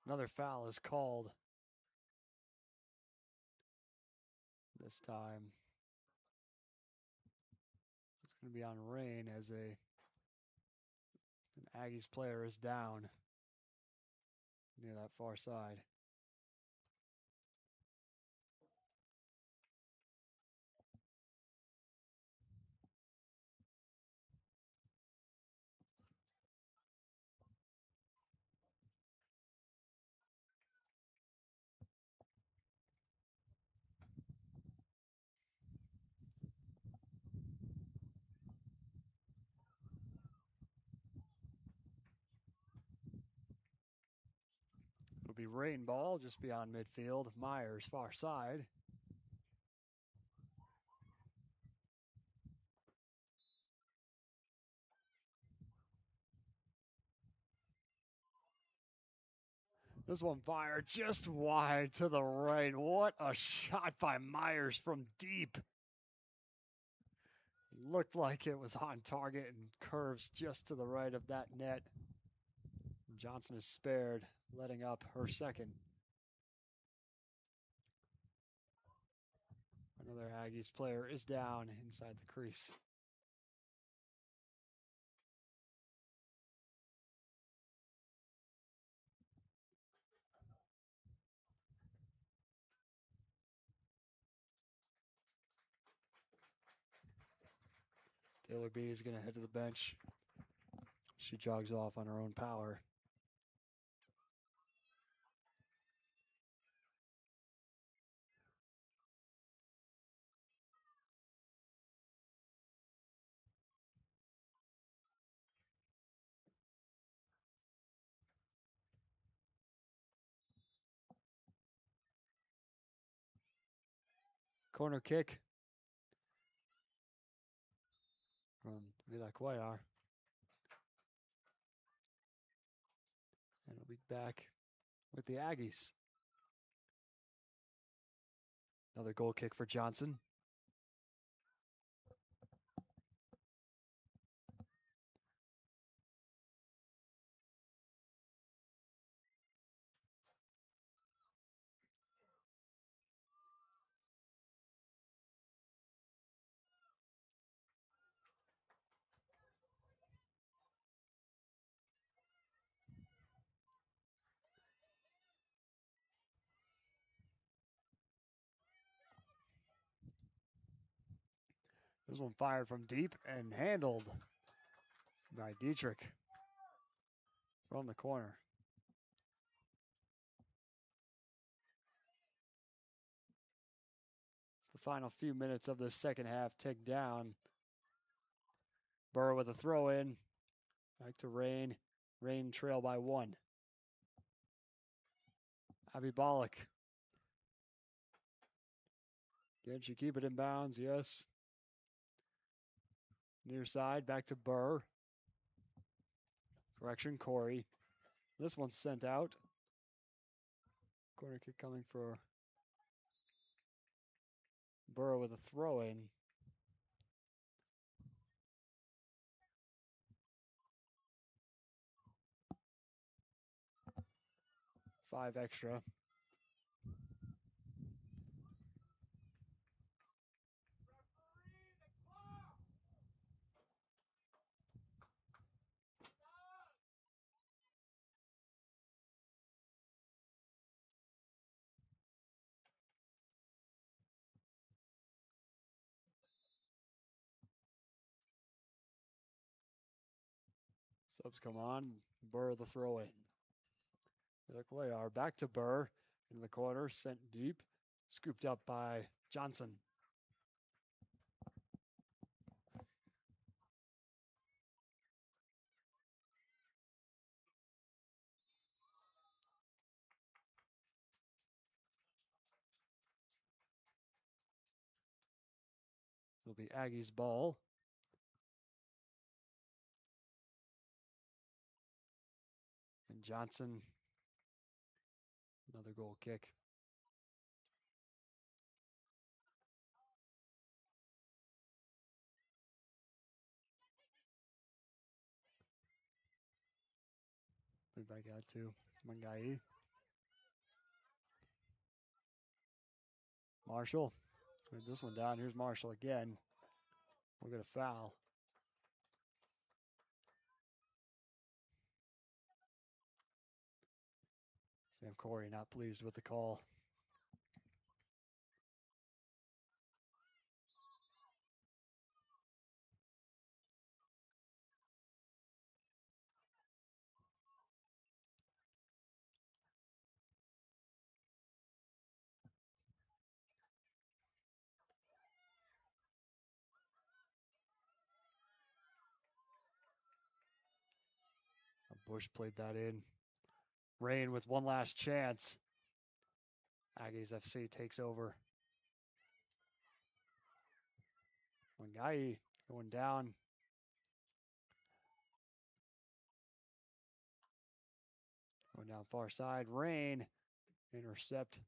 Another foul is called. This time it's going to be on Rain as an Aggies player is down near that far side. It'll be rain ball just beyond midfield. Myers, far side. This one fired just wide to the right. What a shot by Myers from deep. Looked like it was on target and curves just to the right of that net. Johnson is spared, letting up her second. Another Aggies player is down inside the crease. Taylor B is going to head to the bench. She jogs off on her own power. Corner kick from Vila Cuellar. And we'll be back with the Aggies. Another goal kick for Johnson. This one fired from deep and handled by Dietrich from the corner. It's the final few minutes of the second half tick down. Burr with a throw in. Back to Rain. Rain trail by 1. Abby Bollock. Can she keep it in bounds? Yes. Near side, back to Burr. Correction, Corey. This one's sent out. Corner kick coming for Burr with a throw in. 5 extra. Subs come on. Burr the throw in. Look where they are. Back to Burr in the corner. Sent deep. Scooped up by Johnson. It'll be Aggies ball. And Johnson, another goal kick. Put back out to Mangai. Marshall. Put this one down. Here's Marshall again. We'll get a foul. Sam Corey not pleased with the call. Bush played that in. Rain with one last chance. Aggies FC takes over. Wangai going down. Going down far side. Rain. Intercept.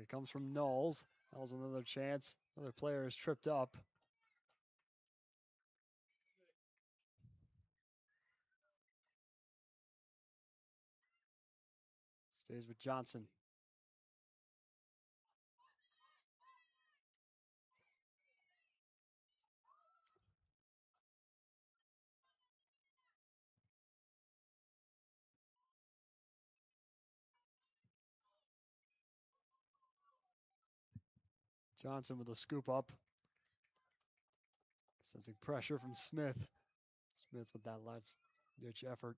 It comes from Knowles. Knowles another chance. Another player is tripped up. Stays with Johnson. Johnson with a scoop up. Sensing pressure from Smith. Smith with that last ditch effort.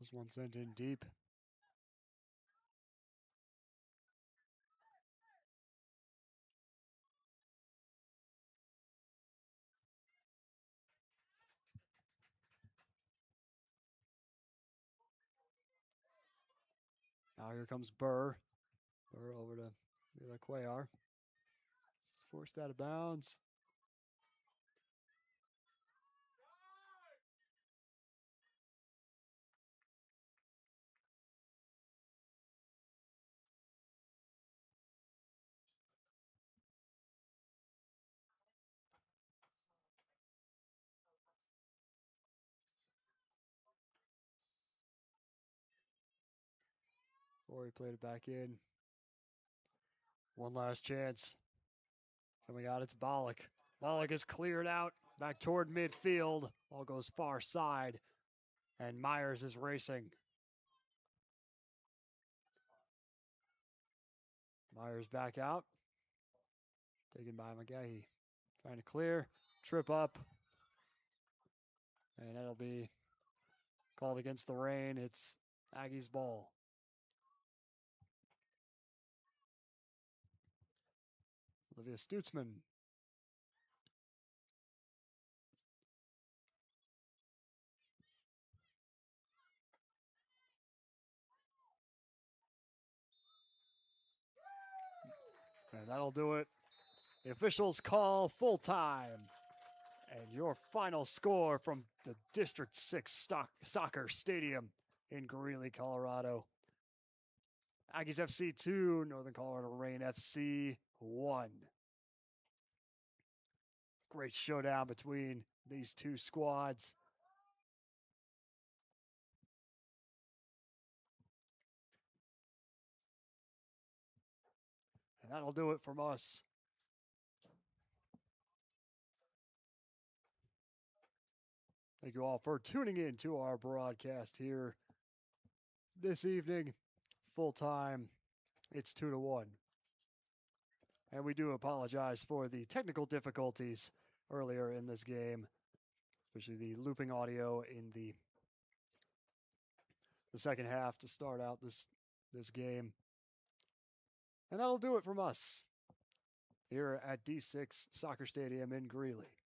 This one sent in deep. Now here comes Burr. Burr over to Cuellar. Forced out of bounds. Corey played it back in. One last chance. Coming out, it's Bollock. Bollock is cleared out back toward midfield. Ball goes far side. And Myers is racing. Myers back out. Taken by McGahee. Trying to clear. Trip up. And that'll be called against the rain. It's Aggies ball. Olivia Stutzman. And that'll do it. The officials call full time. And your final score from the District 6 Soccer Stadium in Greeley, Colorado. Aggies FC 2, Northern Colorado Rain FC 1. Great showdown between these two squads. And that'll do it from us. Thank you all for tuning in to our broadcast here this evening. Full time, it's 2-1. And we do apologize for the technical difficulties earlier in this game, especially the looping audio in the second half to start out this game. And that'll do it from us here at D6 Soccer Stadium in Greeley.